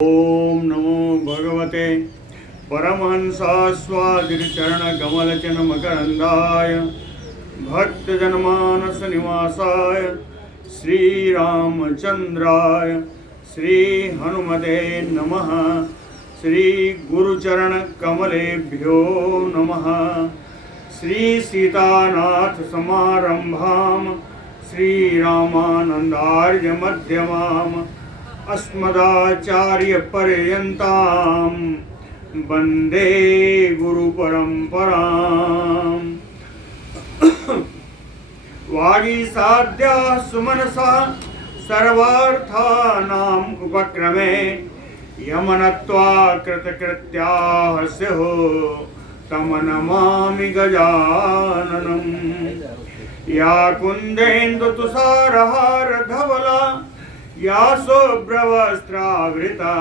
ओम नमो भगवते परमहंसास्वादिचरणकमलचनमकरन्दाय भक्तजनमानसनिवासाय श्रीरामचन्द्राय श्रीहनुमते नमः। श्रीगुरुचरणकमलेभ्यो नमः। श्रीसीतानाथसमारम्भां श्रीरामानन्दार्यमध्यमाम् अस्मदाचार्यपर्यन्तां वन्दे गुरुपरम्पराम्। वागीसाद्याः सुमनसा सर्वार्थानाम् उपक्रमे यमनत्वा कृतकृत्याः स्युः तं नमामि गजाननम्। या कुन्देन्दुतुषारहारधवला या शुभ्रवस्त्रावृता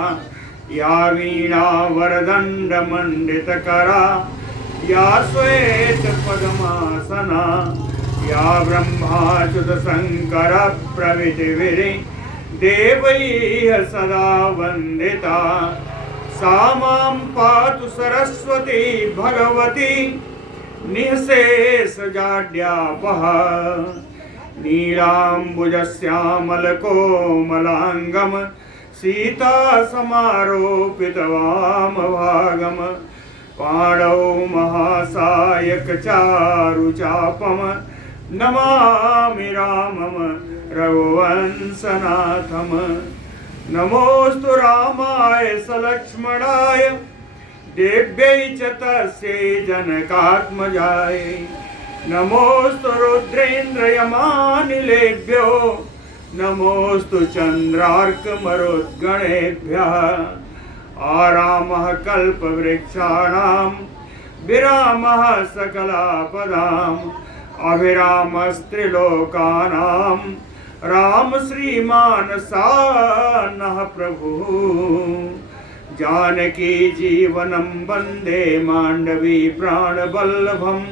या वीणावरदण्डमण्डितकरा या श्वेतपद्मासना या ब्रह्माच्युतशङ्करप्रभृतिभिः देवैः सदा वन्दिता सा मां पातु सरस्वती भगवती निःशेषजाड्यापः। नीलाम्बुजश्यामलकोमलाङ्गं सीतासमारोपितवामभागं पाणौ महासायकचारुचापं नमामि रामं रघुवंशनाथं। नमोऽस्तु रामाय सलक्ष्मणाय देव्यै च तस्यै जनकात्मजाय। नमोऽस्तु रुद्रेन्द्रयमानिलेभ्यो नमोऽस्तु चन्द्रार्कमरुद्गणेभ्यः। आरामः कल्पवृक्षाणां विरामः सकलापदाम् अभिरामस्त्रिलोकानां राम श्रीमान् सान्नः प्रभुः। जानकी जीवनं वन्दे माण्डवी प्राणवल्लभम्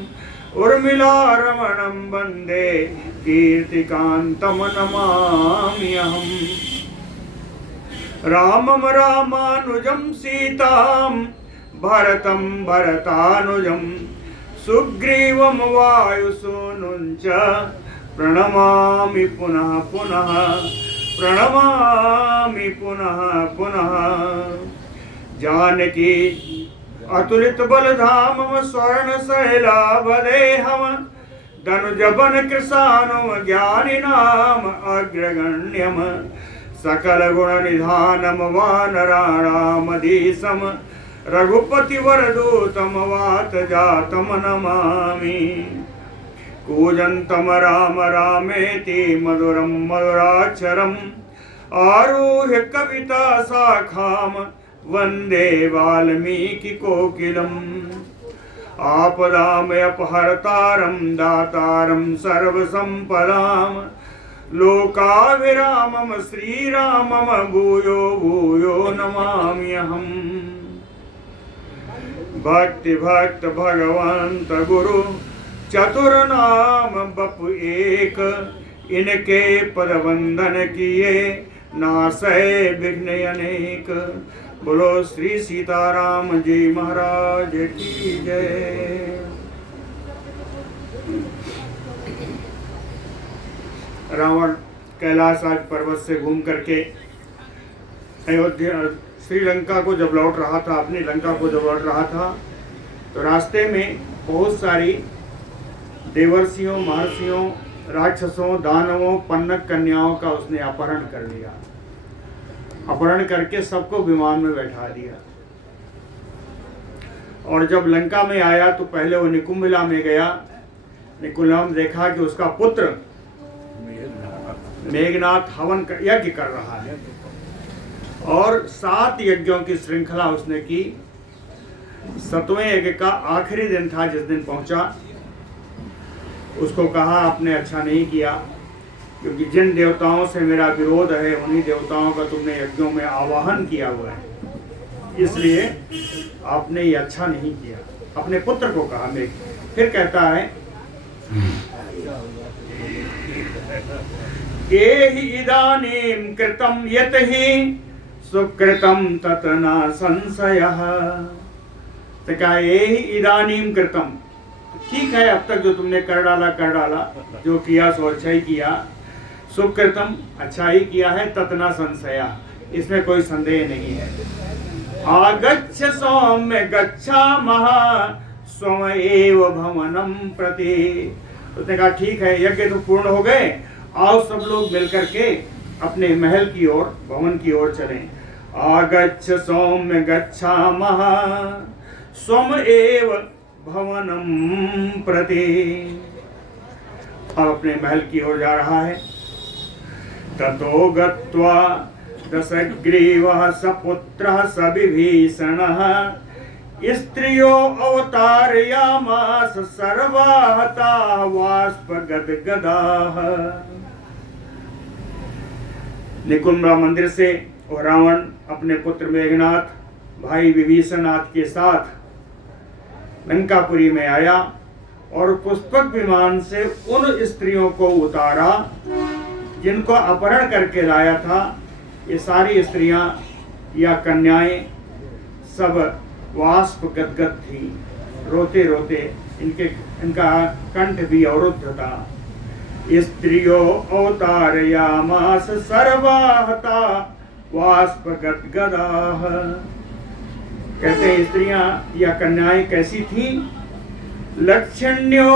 उर्मिलारमणं वन्दे कीर्तिकान्तं नमाम्यहम्। रामं रामानुजं सीतां भरतं भरतानुजं सुग्रीवं वायुसूनुं च प्रणमामि पुनः पुनः प्रणमामि पुनः पुनः। जानकी अतुलित बलधामं स्वर्णशैलाभदेहं धनुजबन कृशानं ज्ञानिनाम अग्रगण्यं सकलगुणनिधानं वानराणामधीशं रघुपतिवरदूतं वातजातं नमामि। कूजन्तं राम रामेति मधुरं मधुराक्षरम् आरुह्य कविता शाखां वन्दे वाल्मीकिकोकिलम्। आपदामपहर्तारं दातारं सर्वसम्पदां लोकाभिरामं श्रीरामं भूयो भूयो नमाम्यहम्। भक्तिभक्त भगवंत गुरु चतुर्नाम बपु एक इनके पद वंदन किए नासै विघ्न अनेक। बोलो श्री सीताराम जी महाराज की जय। रावण कैलाश आज पर्वत से घूम करके अयोध्या श्रीलंका को जब लौट रहा था, अपनी लंका को जब लौट रहा था, तो रास्ते में बहुत सारी देवर्षियों, महर्षियों, राक्षसों, दानवों, पन्नग कन्याओं का उसने अपहरण कर लिया। अपहरण करके सबको विमान में बैठा दिया। और जब लंका में आया तो पहले वो निकुंभिला में गया। निकुंभिला में देखा कि उसका पुत्र मेघनाथ हवन यज्ञ कर रहा है और 7 यज्ञों की श्रृंखला उसने की। 7वें यज्ञ का आखिरी दिन था जिस दिन पहुंचा। उसको कहा आपने अच्छा नहीं किया, क्योंकि जिन देवताओं से मेरा विरोध है उन्हीं देवताओं का तुमने यज्ञों में आवाहन किया हुआ है, इसलिए आपने ये अच्छा नहीं किया। अपने पुत्र को कहा। मेघ फिर कहता है एहि इदानीं कृतं यत् हि सुकृतम तत न संशयः। तो कहा यही इदानीम कृतम, ठीक है अब तक जो तुमने कर डाला, जो किया सो अच्छा ही किया। सुकृतम, अच्छा ही किया है, ततना संशया, इसमें कोई संदेह नहीं है। आगच्छ सौम्य गच्छामः स्वमेव भवनम प्रति। उसने कहा ठीक है, यज्ञ तो पूर्ण हो गए, आओ सब लोग मिलकर के अपने महल की ओर, भवन की ओर चलें। आगच्छ सौम्य गच्छामः स्वमेव भवनम प्रति। अब अपने महल की ओर जा रहा है। ततो गत्वा दशग्रीवः सपुत्रः सविभीषणः स्त्रियो अवतारयामास सर्वाहताः वाष्पगदगदाः। निकुंभा मंदिर से और रावण अपने पुत्र मेघनाथ, भाई विभीषणनाथ के साथ लंकापुरी में आया और पुष्पक विमान से उन स्त्रियों को उतारा जिनको अपहरण करके लाया था। ये सारी स्त्रियां या कन्याएं सब वाष्प गदगद थी, रोते रोते इनका कंठ भी अवरुद्ध था। स्त्रियो अवतारयामास सर्वाहता वाष्प गदगदाः। कहते हैं स्त्रियां या कन्याएं कैसी थी? लक्षण्यो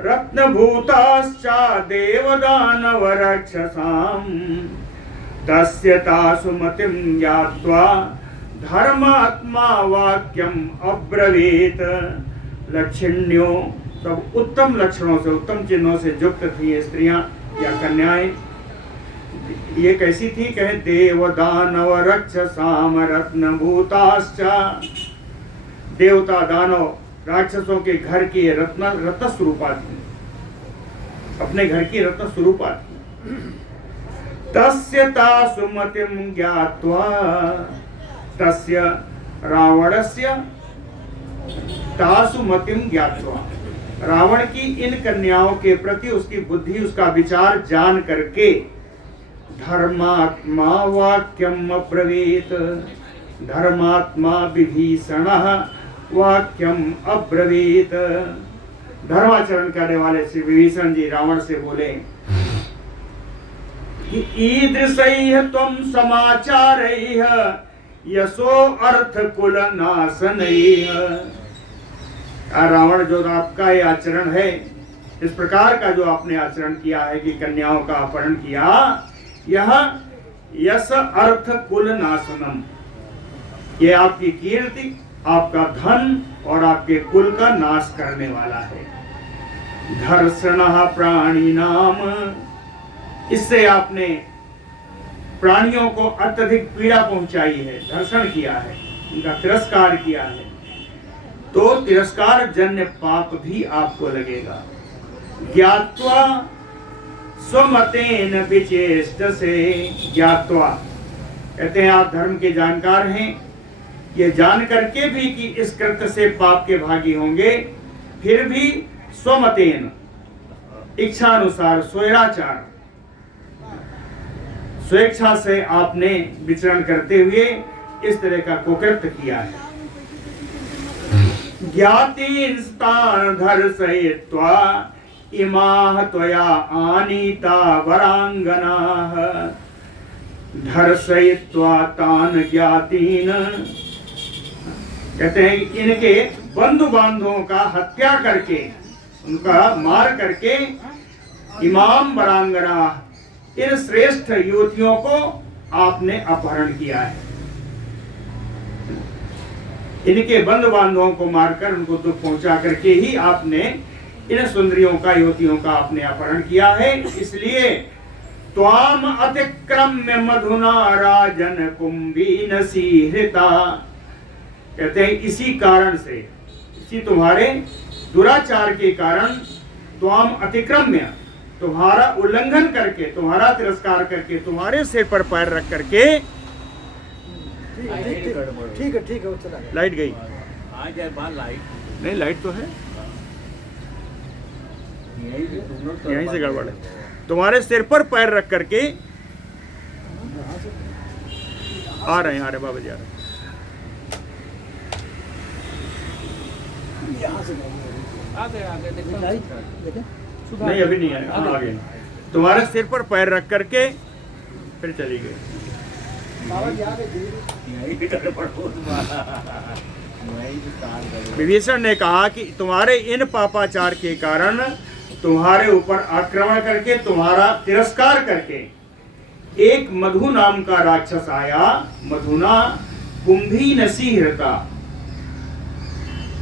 रत्नभूताश्चा देवदानव रक्षसाम् तस्य तासु मतिं ज्ञात्वा धर्मात्मा वाक्यम अब्रवीत। लक्षण्यो, सब उत्तम लक्षणों से, उत्तम चिन्हों से युक्त थी ये स्त्रियां या कन्याएं। ये कैसी थी? कहे देव दानव रक्षसाम रत्नभूताश्च। देवता दानव राक्षसों के घर की रत्न स्वरूपा थी, अपने घर की रत्न स्वरूपा थी। तस्य तासु मतिं ज्ञात्वा, तस्य रावणस्य तासु मतिं ज्ञात्वा, रावण की इन कन्याओं के प्रति उसकी बुद्धि, उसका विचार जान करके धर्मात्मा वाक्यम अब्रवीत। धर्मात्मा विभीषणः वाक्यम अब्रवीत। धर्माचरण करने वाले श्री विभीषण जी रावण से बोले कि ईदृशैः त्वं समाचारैः यशो अर्थ कुल नाशनैः। रावण, जो आपका ये आचरण है, इस प्रकार का जो आपने आचरण किया है कि कन्याओं का अपहरण किया, यह यश अर्थ कुल नाशनम, ये आपकी कीर्ति, आपका धन और आपके कुल का नाश करने वाला है। धर्षणः प्राणिनाम, इससे आपने प्राणियों को अत्यधिक पीड़ा पहुंचाई है, धर्षण किया है, उनका तिरस्कार किया है, तो तिरस्कार जन्य पाप भी आपको लगेगा। ज्ञात्वा स्वमतेन विचेष्टसे। ज्ञात्वा कहते हैं आप धर्म के जानकार हैं, ये जान करके भी कि इस कृत्य से पाप के भागी होंगे, फिर भी स्वमतेन, इच्छा अनुसार, स्वैराचार, स्वेच्छा से आपने विचरण करते हुए इस तरह का कुकृत्य किया है। ज्ञातिस्तान् धर्षयित्वा इमाः त्वया आनीता वरांगनाः। धर्षयित्वा तान् ज्ञातीन्, कहते हैं इनके बंधु बांधवों का हत्या करके, उनका मार करके, इमाम वरांगना, इन श्रेष्ठ युवतियों को आपने अपहरण किया है। इनके बंधु बांधवों को मारकर, उनको दुख पहुंचा करके ही आपने इन सुंदरियों का, युवतियों का आपने अपहरण किया है। इसलिए त्वाम अतिक्रम्य मधुना राजन कुंभीन सीहृता। कहते हैं इसी कारण से, इसी तुम्हारे दुराचार के कारण, त्वाम अतिक्रम्य, तुम्हारा उल्लंघन करके, तुम्हारा तिरस्कार करके, तुम्हारे सिर पर पैर रख करके। ठीक है, चला गया। लाइट गई? आ जाए बाहर लाइट नहीं, लाइट तो है, यहीं से गड़बड़ है। तुम्हारे सिर पर पैर रख करके आ रहे हैं बाबा जी आ रहे हैं। यहाँ से आगे देखो देखें नहीं अभी नहीं आए, आ गए। तुम्हारे सिर पर पैर रख करके फिर चली गई। बाबा जी आ गए। विभीषण ने कहा कि तुम्हारे इन पापाचार के कारण तुम्हारे ऊपर आक्रमण करके तुम्हारा तिरस्कार करके एक मधु नाम का राक्षस आया। मधुना कुंभी नसी हृता,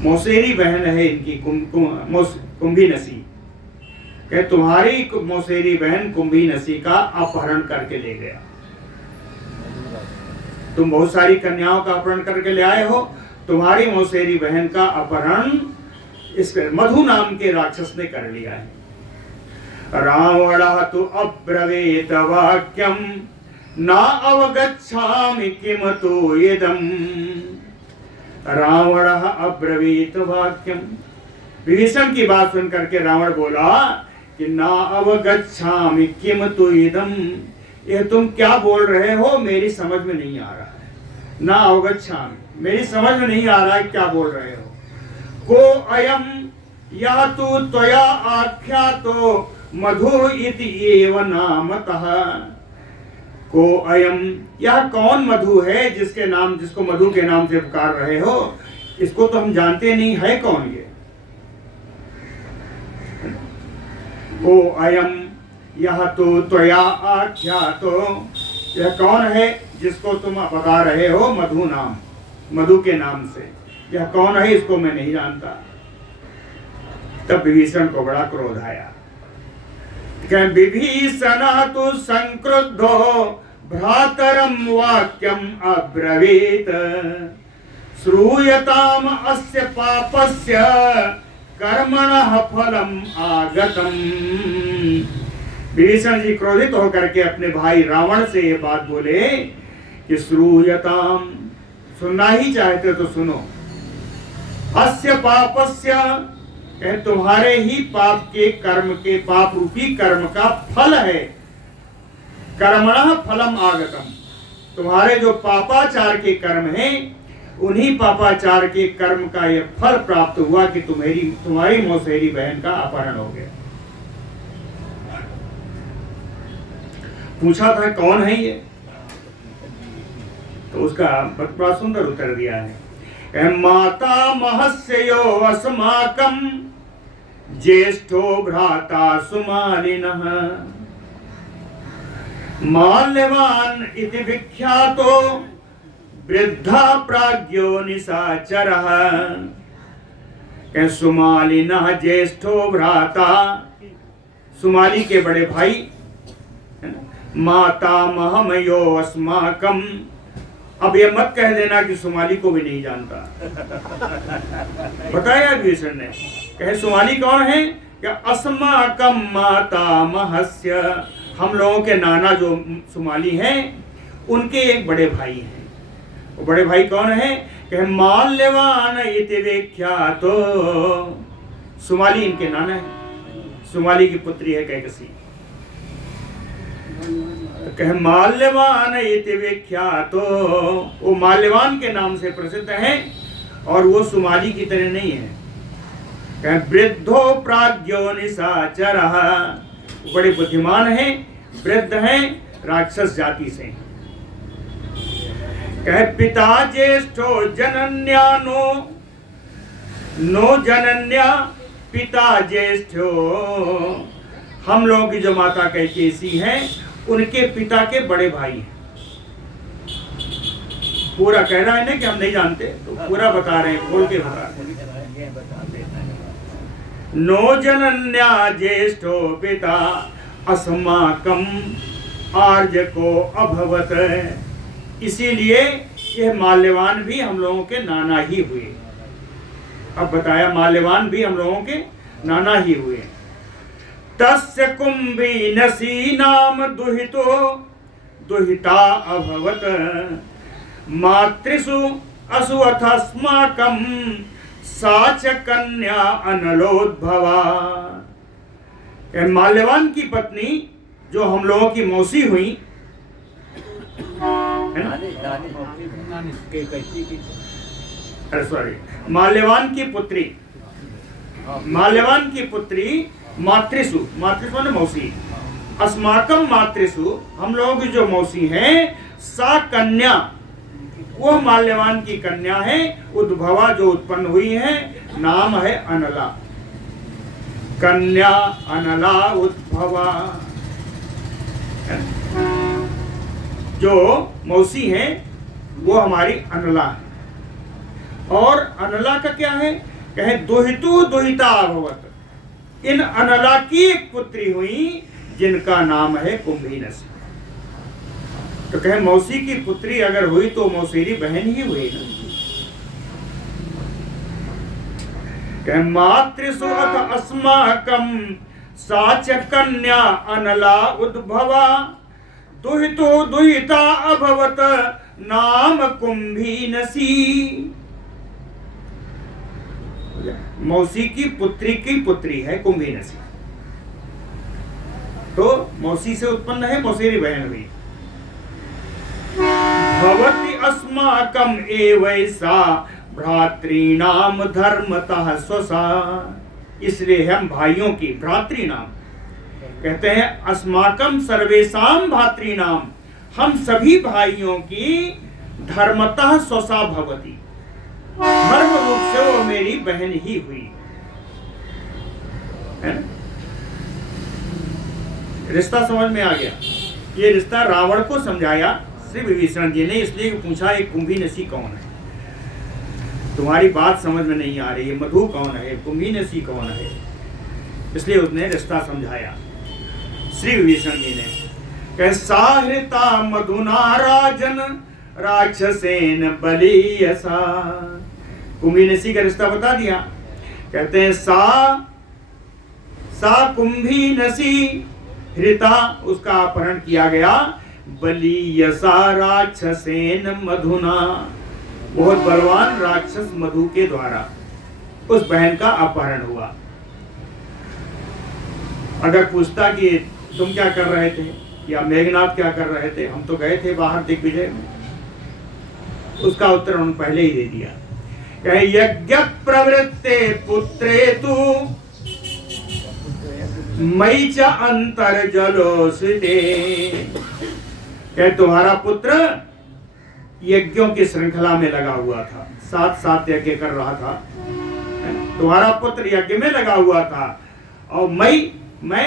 मौसेरी बहन है इनकी कुंभी नसी। कहे तुम्हारी मौसेरी बहन कुंभी नसी का अपहरण करके ले गया। तुम बहुत सारी कन्याओं का अपहरण करके ले आए हो, तुम्हारी मौसेरी बहन का अपहरण इस मधु नाम के राक्षस ने कर लिया है। रावण तो अब्रवीत वाक्यम ना अवगच्छामि किम तो इदम। रावण अब्रवीत वाक्यम, विभीषण की बात सुन करके रावण बोला कि ना अवगच्छामि किम तो इदम, यह तुम क्या बोल रहे हो, मेरी समझ में नहीं आ रहा है। ना अवगच्छामि, मेरी समझ में नहीं आ रहा है क्या बोल रहे हो। को अयम या तो त्वया आख्यातो मधु इति एव नामतः। को अयम, यह कौन मधु है जिसको मधु के नाम से पुकार रहे हो, इसको तो हम जानते नहीं है कौन ये। को अयम यह तो त्वया आख्यातो, यह कौन है जिसको तुम बता रहे हो मधु नाम, मधु के नाम से, यह कौन है इसको मैं नहीं जानता। तब विभीषण को बड़ा क्रोध आया। विभीषण तो संक्रुद्धो भ्रातरम वाक्यम अब्रवीत, श्रूयताम अस्य पापस्य कर्मणः फलम आगतम। विभीषण जी क्रोधित होकर के अपने भाई रावण से ये बात बोले कि श्रूयताम, सुनना ही चाहते तो सुनो, अस्य पापस्य, तुम्हारे ही पाप के कर्म के, पाप रूपी कर्म का फल है। कर्मणः फलम आगतम, तुम्हारे जो पापाचार के कर्म हैं उन्हीं पापाचार के कर्म का यह फल प्राप्त हुआ कि तुम्हारी मौसेरी बहन का अपहरण हो गया। पूछा था कौन है ये, तो उसका बड़ा सुंदर उत्तर दिया है। माता महस्यो अस्माकं ज्येष्ठो भ्राता सुमालिनः, माल्यवान इति विख्यातो वृद्धा प्राज्ञो निशाचरः। सुमालिनः ज्येष्ठो भ्राता, सुमाली के बड़े भाई, माता महमयो अस्माकम। अब ये मत कह देना कि सुमाली को भी नहीं जानता। बताया विभीषण ने, कहे सुमाली कौन है, क्या अस्माकम माता महस्य, हम लोगों के नाना जो सुमाली हैं उनके एक बड़े भाई हैं। वो बड़े भाई कौन है, कहे माल्यवान इति विख्यातो, सुमाली इनके नाना है, सुमाली की पुत्री है कैकसी। कहे माल्यवान इति विख्यातो, वो माल्यवान के नाम से प्रसिद्ध है और वो सुमाली की तरह नहीं है। कहे वृद्धो प्राज्ञो निशाचरः, बड़े बुद्धिमान हैं, वृद्ध हैं, राक्षस जाति से। कहे पिता ज्येष्ठो जनन्या नो जनन्या, पिता ज्येष्ठो, हम लोगों की जो माता कैकेयी हैं उनके पिता के बड़े भाई हैं। पूरा कह रहा है ना कि हम नहीं जानते, तो पूरा बता रहे हैं, खोल के बता रहे हैं। नो जनन्या ज्येष्ठो पिता अस्माकम आर्य को अभवत, इसीलिए यह माल्यवान भी हम लोगों के नाना ही हुए। अब बताया माल्यवान भी हम लोगों के नाना ही हुए। तस्य कुंभी नसी नाम दुहितो दुहिता अभवत, मातृसु असुअथस्माकं सा च कन्या अनलोद्भवा। माल्यवान की पत्नी जो हम लोगों की मौसी हुई, है ना? नानी के कैसी की अरे सॉरी, माल्यवान की पुत्री, माल्यवान की पुत्री मातृसु, मातृसु ने मौसी, अस्माकम मातृसु, हम लोगों की जो मौसी है, सा कन्या, वो माल्यवान की कन्या है, उद्भवा जो उत्पन्न हुई है, नाम है अनला, कन्या अनला उद्भवा। जो मौसी है वो हमारी अनला है। और अनला का क्या है? कहे दुहितु दुहिता अभवत, इन अनला की एक पुत्री हुई जिनका नाम है कुंभीनसी। तो कहे मौसी की पुत्री अगर हुई तो मौसेरी बहन ही हुई ना। कहे मातृसु अथ अस्माकं साच कन्या अनला उद्भवा, दुहितो दुहिता अभवत नाम कुंभीनसी। मौसी की पुत्री है कुंभीनसी, तो मौसी से उत्पन्न है, मौसेरी बहन हुई। भवति अस्माकम एवैसा भ्रातृनाम धर्मतः स्वसा, इसलिए हम भाइयों की, भ्रातृनाम कहते हैं, अस्माकम सर्वेसाम भातृनाम, हम सभी भाइयों की धर्मतः स्वसा भवति, धर्म रूप से वो मेरी बहन ही हुई है। रिश्ता समझ में आ गया? ये रिश्ता रावण को समझाया श्री विभीषण जी ने, इसलिए पूछा ये कुंभीनसी कौन है? तुम्हारी बात समझ में नहीं आ रही है, मधु कौन है, कुंभीनसी कौन है? इसलिए उसने रिश्ता समझाया श्री विभीषण जी ने। कह साहृता मधुना राजन राक्षसेन बलीयसा, कुंभीनसी का रिश्ता बता दिया। कहते हैं सा कुंभीनसी हृता, उसका अपहरण किया गया, बलीयसा राक्षसेन मधुना, बहुत बलवान राक्षस मधु के द्वारा उस बहन का अपहरण हुआ। अगर पूछता कि तुम क्या कर रहे थे या मेघनाथ क्या कर रहे थे, हम तो गए थे बाहर दिग्विजय में, उसका उत्तर उन्होंने पहले ही दे दिया। कहे यज्ञ प्रवृत्ते पुत्रे तु मई च अंतर जलोसिते, कहे तुम्हारा पुत्र यज्ञों की श्रृंखला में लगा हुआ था, 7 यज्ञ कर रहा था, तुम्हारा पुत्र यज्ञ में लगा हुआ था, और मैं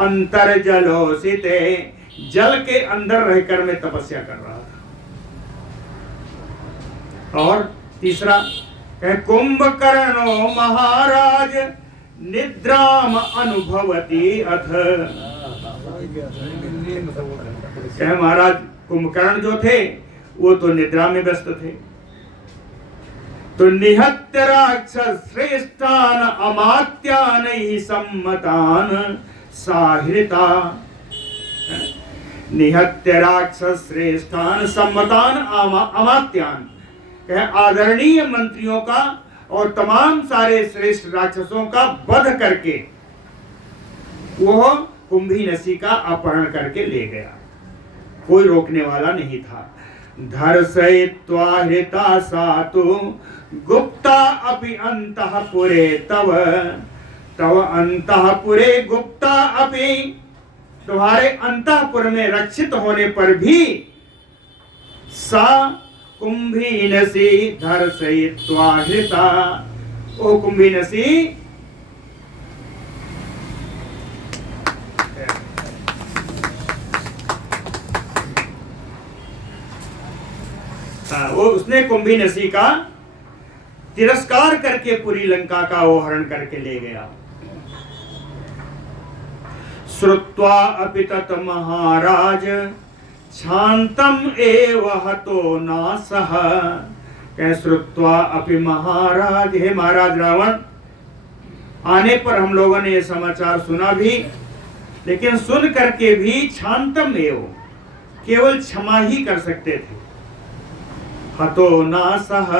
अंतर जलोसिते, जल के अंदर रहकर मैं तपस्या कर रहा था। और तीसरा है कुंभकर्णो महाराज निद्राम अनुभवती अथ, महाराज कुंभकर्ण जो थे वो तो निद्रा में व्यस्त थे। तो निहत्य राक्षस श्रेष्ठान अमात्यान ही सम्मतान साहृता, निहत्य राक्षस श्रेष्ठान सम्मतान अमात्यान, आदरणीय मंत्रियों का और तमाम सारे श्रेष्ठ राक्षसों का वध करके वो कुंभीनसी का अपहरण करके ले गया, कोई रोकने वाला नहीं था। धर्षयित्वा हृता सातु गुप्ता अपि अंतःपुरे तव, तव अंतःपुरे गुप्ता अपि, तुम्हारे अंतःपुर में रक्षित होने पर भी सा कुंभीनसी धर्षयित्वा हृता, ओ कुंभीनसी वो उसने कुंभीनसी का तिरस्कार करके पूरी लंका का वो हरण करके ले गया। श्रुत्वा अपि तत् महाराज शांतम एव हतो नासः, कह श्रुत्वा अपि महाराज, हे महाराज रावण, आने पर हम लोगों ने ये समाचार सुना भी, लेकिन सुन करके भी शांतम एव, केवल क्षमा ही कर सकते थे, हतो नासः,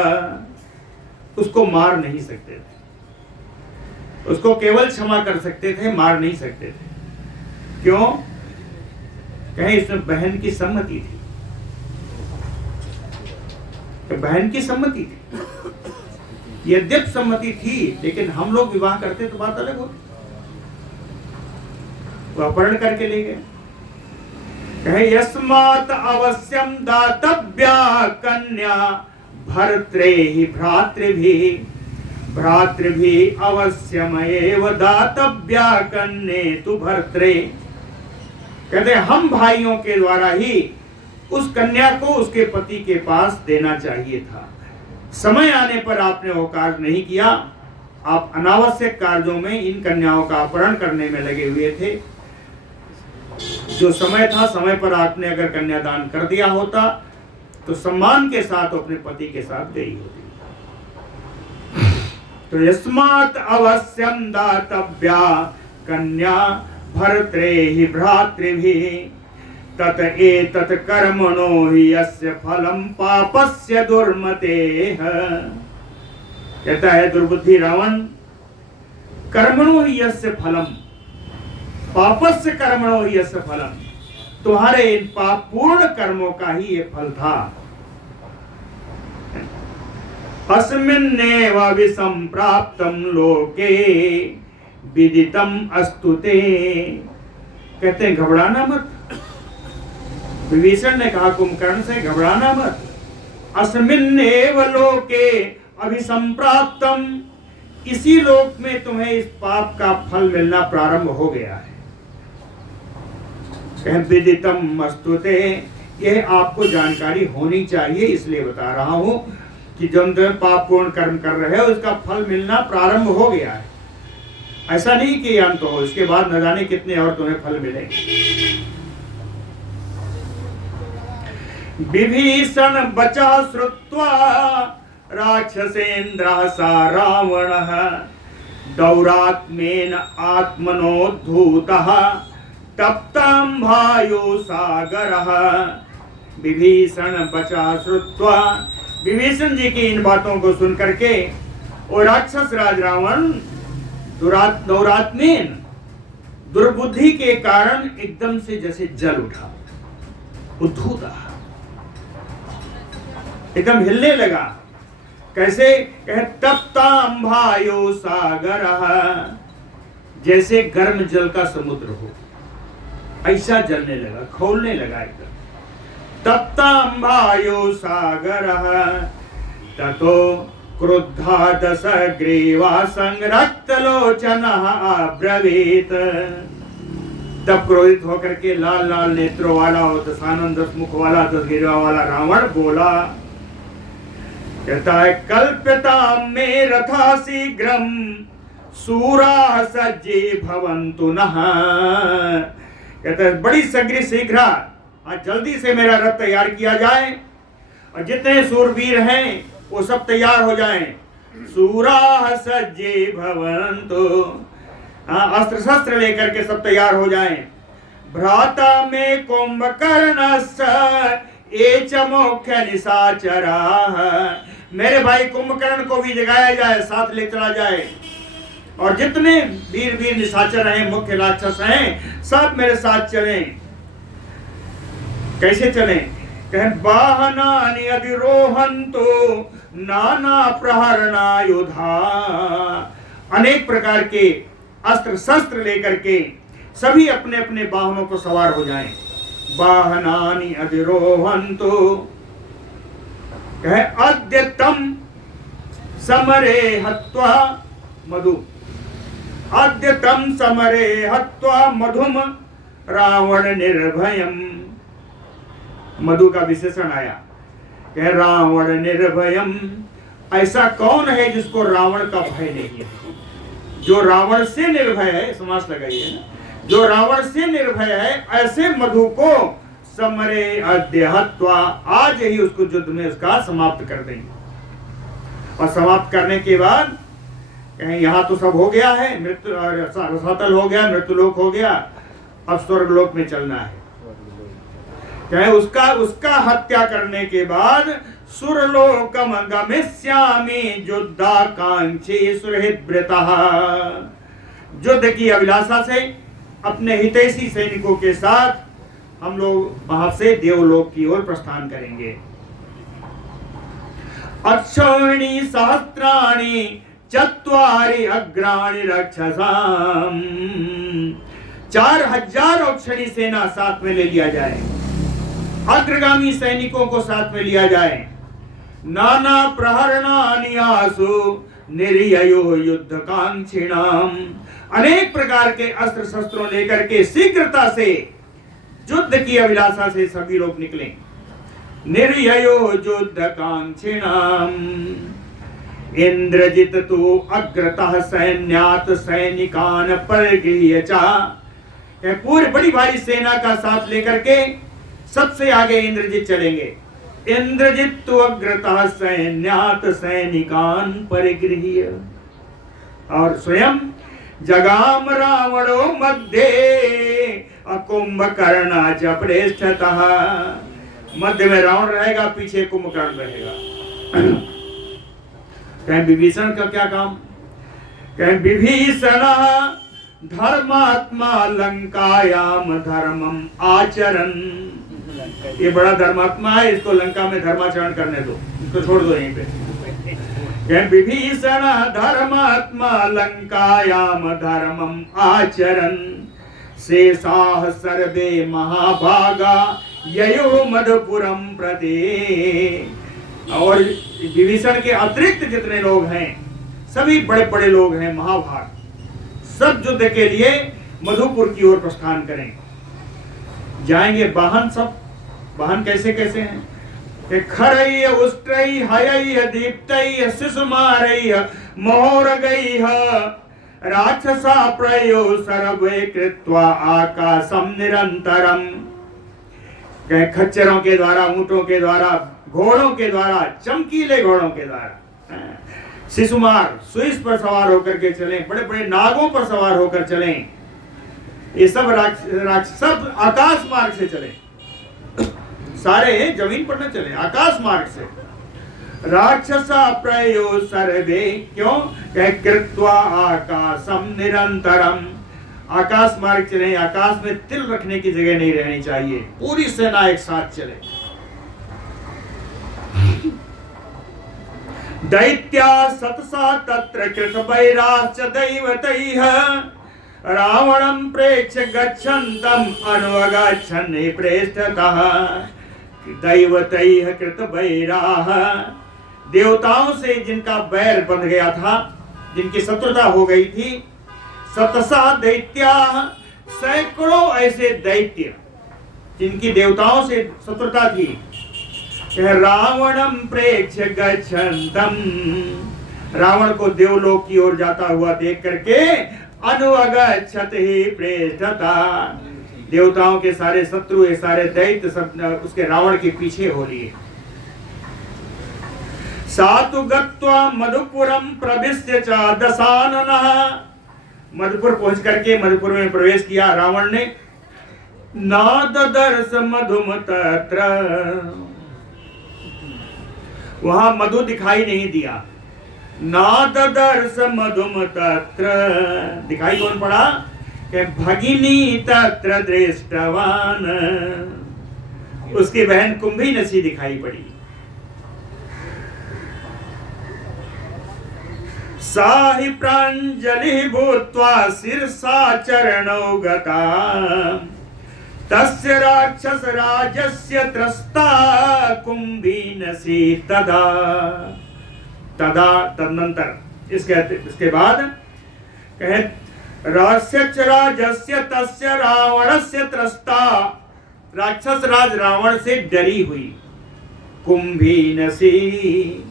उसको मार नहीं सकते थे, उसको केवल क्षमा कर सकते थे, मार नहीं सकते थे। क्यों? कहें इसमें बहन की सम्मति थी, तो बहन की सम्मति थी, यद्यप सम्मति थी, लेकिन हम लोग विवाह करते तो बात अलग होती। वो अपहरण करके ले गए। कहे यस्मात् अवश्यम दातव्या कन्या भर्तृहि भ्रातृभिः भ्रातृभिः अवश्यमेव दातव्या कन्ये तु भर्तृ। कहते हम भाइयों के द्वारा ही उस कन्या को उसके पति के पास देना चाहिए था। समय आने पर आपने वो कार्य नहीं किया। आप अनावश्यक कार्यों में इन कन्याओं का अपहरण करने में लगे हुए थे। जो समय था, समय पर आपने अगर कन्यादान कर दिया होता तो सम्मान के साथ अपने पति के साथ गई होती। तो यस्मात् अवश्यम दातव्या कन्या भर्तृहि भ्रातृभिः तत एतत् कर्मणो हि यस्य फलम पापस्य दुर्मतेः। कहता है दुर्बुद्धि रावण, कर्मणो हि यस्य फलम पापस्य कर्मणो हि यस्य फलम, तुम्हारे इन पापपूर्ण कर्मों का ही ये फल था। अस्मिन्नेव विसंप्राप्तं लोके विदितम अस्तु ते। कहते हैं घबराना मत। विभीषण ने कहा कुंभकर्ण से घबराना मत। अस्मिन्नेव लोके अभिसंप्राप्तम, इसी लोक में तुम्हें इस पाप का फल मिलना प्रारंभ हो गया है। विदितम अस्तु ते, यह आपको जानकारी होनी चाहिए, इसलिए बता रहा हूं कि जब तुम पापपूर्ण कर्म कर रहे हो इसका फल मिलना प्रारंभ हो गया है। ऐसा नहीं कि अंत हो, इसके बाद न जाने कितने और तुम्हें फल मिलेंगे। विभीषण बचा श्रुत्वा राक्षसेन्द्रः सा रावणः दौरात्मेन आत्मनोद्धूतः तप्ताम्भायो सागरः। विभीषण बचा श्रुत्वा, विभीषण जी की इन बातों को सुन करके और राक्षस राज रावण दौरात्मेन, दुर्बुद्धि के कारण एकदम से जैसे जल उठा, उद्धूत, एकदम हिलने लगा। कैसे? कहे तप्ताम्भायो सागरः, जैसे गर्म जल का समुद्र हो, ऐसा जलने लगा, खौलने लगा एकदम। तप्ताम्भायो सागरः ततो क्रुद्धा दशग्रीवा संरक्तलोचनः अब्रवीत। तब क्रोधित होकर के लाल लाल नेत्रों वाला और दशानन दस मुख वाला दशग्रीवा वाला रावण बोला, कहता है कल्प्यता में रथा शीघ्रम सूरा सज्जे भवन्तु नः। कहता है बड़ी शीघ्र आज जल्दी से मेरा रथ तैयार किया जाए और जितने सूरवीर हैं वो सब तैयार हो जाएं। सूरा सज्जे भवन्तु, अस्त्र शस्त्र लेकर के सब तैयार हो जाएं। भ्राता में कुंभकर्णस्य एच मुख्य निशाचराः, मेरे भाई कुंभकर्ण को भी जगाया जाए, साथ ले चला जाए। और जितने वीर वीर निशाचर हैं, मुख्य राक्षस हैं, सब मेरे साथ चलें। कैसे चलें? कहे वाहनानि अधिरोहन्तु नाना प्रहरणायुधा, अनेक प्रकार के अस्त्र शस्त्र लेकर के सभी अपने अपने वाहनों को सवार हो जाएं। वाहनानि अधिरोहन्तु, कहे अद्य तम समरे हत्वा मधु, अद्य तम समरे हत्वा मधुम रावण निर्भयम। मधु का विशेषण आया, कह रावण निर्भयम, ऐसा कौन है जिसको रावण का भय नहीं है? जो रावण से निर्भय है, समास लगाइए ना, जो रावण से निर्भय है, ऐसे मधु को समरे अद्य हत्वा, आज ही उसको युद्ध में उसका समाप्त कर देंगे। और समाप्त करने के बाद कहें यहाँ तो सब हो गया है, मृत्यु रसातल हो गया, मृत्युलोक हो गया, अब स्वर्गलोक में चलना है। कहे उसका हत्या करने के बाद सुरलोकम गमिष्यामि युद्धाकांक्षी सुहृद्व्रतः, युद्ध की अभिलाषा से अपने हितैषी सैनिकों के साथ हम लोग वहां से देवलोक की ओर प्रस्थान करेंगे। अक्षौहिणी सहस्राणि चत्वारि अग्राणि रक्षसाम। 4000 अक्षौहिणी सेना साथ में ले लिया जाए, अग्रगामी सैनिकों को साथ में लिया जाए। नाना प्रहरणानि आसु निर्ययो युद्ध कांक्षिणाम। अनेक प्रकार के अस्त्र शस्त्रों लेकर के शीघ्रता से युद्ध की अभिलाषा से सभी लोग निकले। निर्ययो युद्ध कांक्षिणाम। इंद्रजित तो अग्रतः सैन्यात सैनिकान परगृह्य चा। पूरी बड़ी भारी सेना का साथ लेकर के सबसे आगे इंद्रजित चलेंगे। इंद्रजित तो अग्रतः सैन्यात सैनिकान परिगृह्य। और स्वयं जगाम रावणो मध्ये कुंभकर्ण च पृष्ठतः। मध्य में रावण रहेगा, पीछे कुंभकर्ण रहेगा। कहें विभीषण का क्या काम? कहें विभीषण धर्मात्मा लंकायाम धर्मम आचरण। ये बड़ा धर्मात्मा है, इसको लंका में धर्माचरण करने दो, इसको छोड़ दो यहीं पे। विभीषण धर्मात्मा लंकायाम धर्मम आचरण। शेषाः सर्वे महाभागा ययो मधुपुरम प्रति। और विभीषण के अतिरिक्त जितने लोग हैं सभी बड़े बड़े लोग हैं, महाभाग, सब युद्ध के लिए मधुपुर की ओर प्रस्थान करें। जाएंगे वाहन, सब वाहन कैसे कैसे हैं? खरैः उष्ट्रैः हयैः दीप्तैः शिशुमारैः महोरगैः राक्षसा प्रयो सर्वे कृत्वा आकाशम निरंतरम। खच्चरों के द्वारा, ऊंटों के द्वारा, घोड़ों के द्वारा, चमकीले घोड़ों के द्वारा, शिशुमार सुइस पर सवार होकर के चलें, बड़े बड़े नागों पर सवार होकर चलें। ये सब सब आकाश मार्ग से चलें, सारे जमीन पर न चलें, आकाश मार्ग से। राक्षसा प्रयो सर्वे, क्यों? कृत्वा आकाशम निरंतरम। आकाश मार्ग चले, आकाश में तिल रखने की जगह नहीं रहनी चाहिए, पूरी सेना एक साथ चले। दैत्या सतसा तत्र कृतवैराश्च दैवतैः रावणं प्रेक्ष्य गच्छन्तम् अनुगच्छन् पृष्ठतः। दैवतैः कृतवैराः, देवताओं से जिनका बैर बंध गया था, जिनकी शत्रुता हो गई थी। सतसा दैत्याः, सैकड़ों ऐसे दैत्य जिनकी देवताओं से शत्रुता थी। रावणम प्रेक्ष्य गच्छन्तम, रावण को देवलोक की ओर जाता हुआ देख करके अनुगच्छत ही पृष्ठतः। देवताओं के सारे शत्रु, ये सारे दैत्य सब उसके रावण के पीछे हो लिए। सातु गत्वा मधुपुरम प्रविश्य च दशाननः, मधुपुर पहुंच करके मधुपुर में प्रवेश किया रावण ने। नाददर्श मधुम तत्र, वहां मधु दिखाई नहीं दिया। नाददर्श मधुम तत्र, दिखाई कौन पड़ा? कि भगिनी तत्र दृष्टवान, उसकी बहन कुंभी नसी दिखाई पड़ी। साहि प्राञ्जलिः भूत्वा शिरसा चरणौ गता तस्य राक्षस राजस्य त्रस्ता कुंभीनसी तदा। तदनंतर इसके बाद कहे राजस्य तस्य रावणस्य त्रस्ता, राक्षस राज रावण से डरी हुई। कुंभीनसी,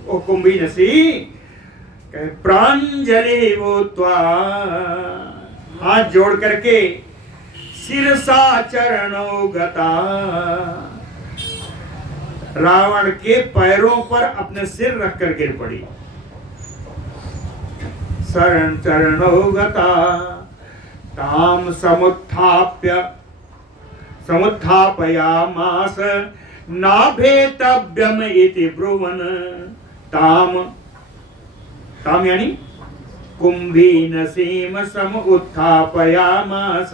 ओ कुंभीनसी प्रांजलि भूत्वा, हाथ जोड़ करके शिरसा चरणौ गता, रावण के पैरों पर अपने सिर रखकर गिर पड़ी। शरण चरणौ गता ताम समुत्थापयामास नाभेतव्यम इति ब्रुवन्। ताम यानी कुंभीनसीम समुत्थापयामास,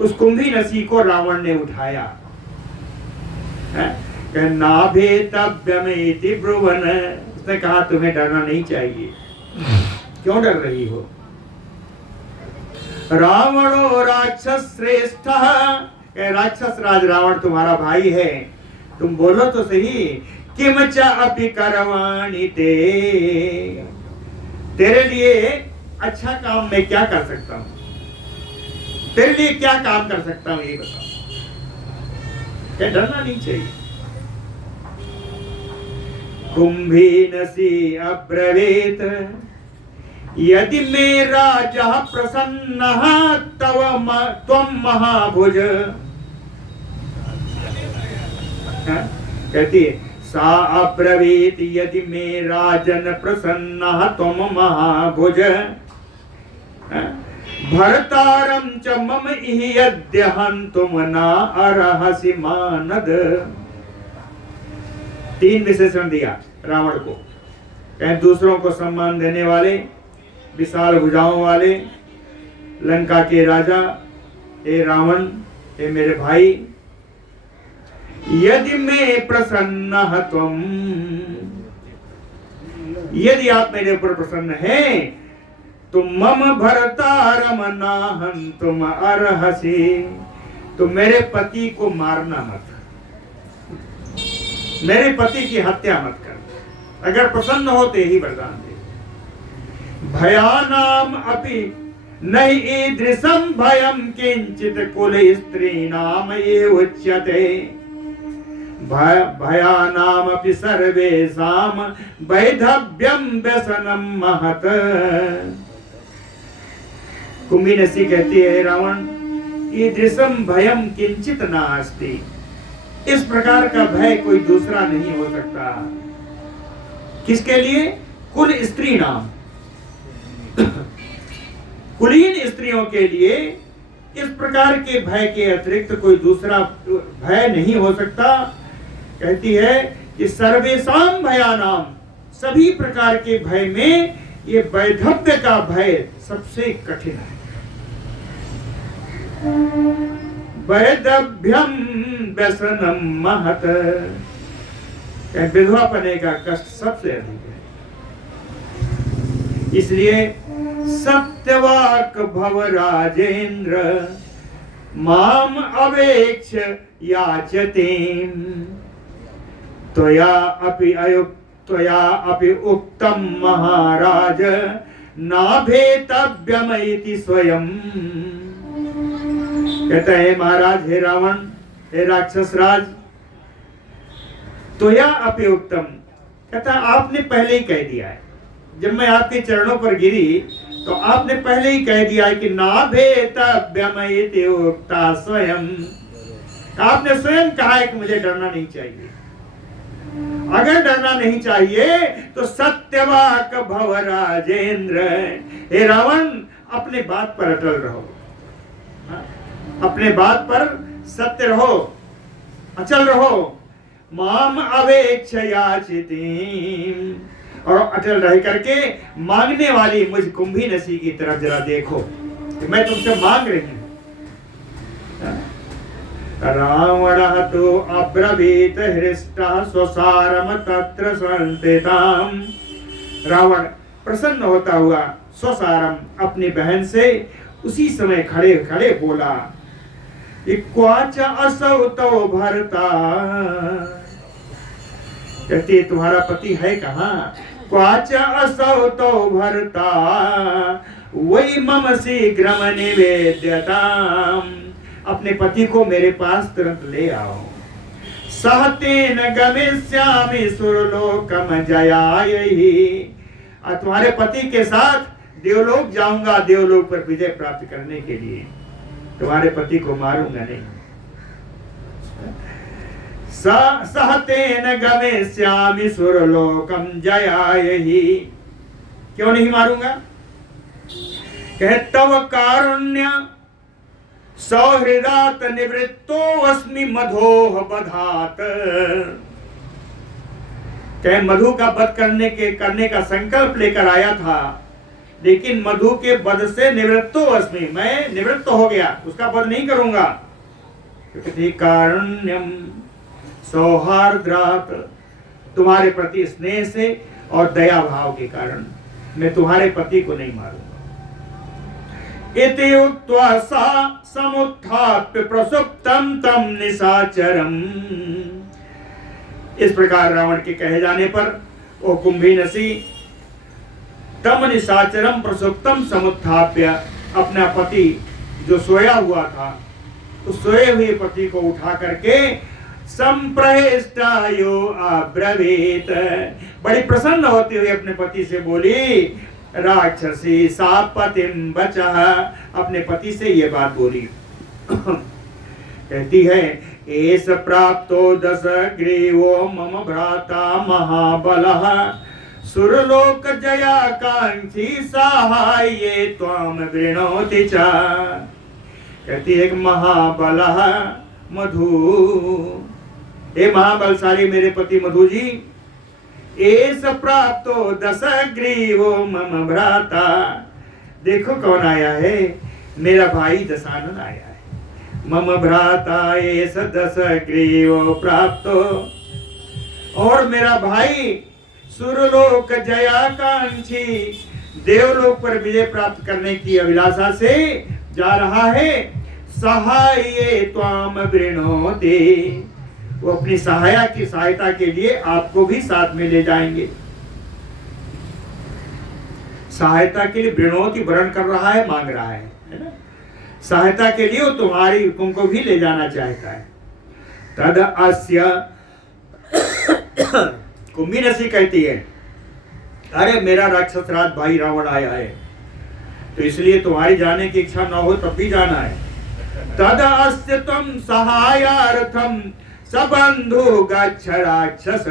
उस कुंभीनसी को रावण ने उठाया। नाभेतव्यम इति ब्रुवन्, उसने कहा तुम्हें डरना नहीं चाहिए। क्यों डर रही हो? रावणो राक्षस श्रेष्ठ, राक्षस राज रावण तुम्हारा भाई है, तुम बोलो तो सही। किम च अपि करवाणि ते, तेरे लिए अच्छा काम मैं क्या कर सकता हूं? तेरे लिए क्या काम कर सकता हूं ये बताओ। क्या डरना नहीं चाहिए। कुंभीनसी अब्रवीत यदि मे राजा प्रसन्नः तव त्वं महाभुज। कहती है सा अब्रवीत यदि मे राजन प्रसन्नः त्वं महाभुज भर्तारं च मम इह्यद्य हन्तुम न अर्हसि मानद। 3 विशेषण दिया रावण को। कहें दूसरों को सम्मान देने वाले, विशाल भुजाओं वाले, लंका के राजा, हे रावण, हे मेरे भाई, यदि मैं प्रसन्न त्वम, यदि आप मेरे ऊपर प्रसन्न हैं, तुम मम भर्तारम नाहं तुम अर्हसि, तो मेरे पति को मारना मत, मेरे पति की हत्या मत कर। अगर प्रसन्न हो तो यही वरदान दे। भयानाम अपि नहि ईदृशं भयं किंचित कुल स्त्रीणाम ये उच्यते। भयानाम अपि सर्वेषां वैधव्यं व्यसनं महत्। कुंभीनसी कहती है रावण, ईदृशं भयं किंचित नास्ति, इस प्रकार का भय कोई दूसरा नहीं हो सकता। किसके लिए? कुल स्त्री नाम, कुलीन स्त्रियों के लिए इस प्रकार के भय के अतिरिक्त कोई दूसरा भय नहीं हो सकता। कहती है कि सर्वेषां भयानाम, सभी प्रकार के भय में ये वैधव्य का भय सबसे कठिन है। वैधव्यम व्यसनम महत, विधवा पने का कष्ट सबसे अधिक है। इसलिए सत्यवाक भव राजेंद्र माम अवेक्ष याचते त्वया अपि उक्तम महाराज नाभेतव्यमिति स्वयं। कहता है महाराज, हे रावण, हे राक्षस राज, त्वया अपि उक्तम, कहता आपने पहले ही कह दिया है। जब मैं आपके चरणों पर गिरी तो आपने पहले ही कह दिया है कि नाभेतव्यमिति उक्ता स्वयं। आपने स्वयं कहा है कि मुझे डरना नहीं चाहिए। अगर डरना नहीं चाहिए तो सत्यवाक भव राजेंद्र, हे रावण, अपने बात पर अटल रहो, अपने बात पर सत्य रहो, अचल रहो। माम अवेक्ष याचितीं, और अटल रह करके मांगने वाली मुझ कुंभीनसी की तरफ जरा देखो कि मैं तुमसे मांग रही हूं। रावणः तो अब्रवीत हृष्टः स्वसारम तत्र संस्थिताम्। रावण प्रसन्न होता हुआ स्वसारम, अपनी बहन से उसी समय खड़े खड़े बोला, क्वाच असौ तौ भर्ता। कहती तुम्हारा पति है कहाँ? क्वाच असौ तौ भर्ता वै मम शीघ्रम निवेद्यताम्। अपने पति को मेरे पास तुरंत ले आओ। सहतेन गमिष्यामि सुरलोकम जयायै। तुम्हारे पति के साथ देवलोक जाऊंगा, देवलोक पर विजय प्राप्त करने के लिए। तुम्हारे पति को मारूंगा नहीं। सहतेन गमिष्यामि सुरलोकम जयायै। क्यों नहीं मारूंगा? कहे तव कारुण्य सौहृदात निवृत्तो अस्मि मधोह बधात। कहे मधु का वध करने का संकल्प लेकर आया था, लेकिन मधु के वध से निवृत्तो अस्मि, मैं निवृत्त हो गया, उसका वध नहीं करूंगा। क्योंकि कारुण्यम सौहार्द्रात, तुम्हारे प्रति स्नेह से और दया भाव के कारण मैं तुम्हारे पति को नहीं मारूंगा। इति उक्त्वा सा समुत्थाप्य प्रसुप्तम तम निशाचरम। इस प्रकार रावण के कहे जाने पर वो कुंभीनसी तम निशाचरम प्रसुप्तम समुत्थाप्य अपना पति जो सोया हुआ था उस सोए हुए पति को उठा करके संप्रहिष्टायो अब्रवीत, बड़ी प्रसन्न होती हुई अपने पति से बोली, राक्षसी सा पतिम बचः, अपने पति से ये बात बोली। कहती है एस प्राप्तो दश ग्रीवो मम भ्राता महाबलः सुरलोक जया कांक्षी साहाय्ये त्वाम वृणोति च। कहती है कि महाबलः मधु, हे महाबलशाली मेरे पति मधु जी, एस प्राप्तो दश ग्रीवो मम भ्राता, देखो कौन आया है, मेरा भाई दशानन आया है। मम भ्राता एस दश ग्रीवो प्राप्तो, और मेरा भाई सुरलोक जयाकांक्षी, देवलोक पर विजय प्राप्त करने की अभिलाषा से जा रहा है। सहाये त्वाम वृणोति, वो अपनी सहायता के लिए आपको भी साथ में ले जाएंगे। सहायता के लिए वृणोति, वर्ण कर रहा है, मांग रहा है ना? सहायता के लिए वो तुमको भी ले जाना चाहता है। तद अस्य कुंभीनसी कहती है, अरे मेरा राक्षस राज भाई रावण आया है, तो इसलिए तुम्हारी जाने की इच्छा न हो तब भी जाना है। तद अस्य त्वं सहायार्थम सबंधु गच्छ राक्षस,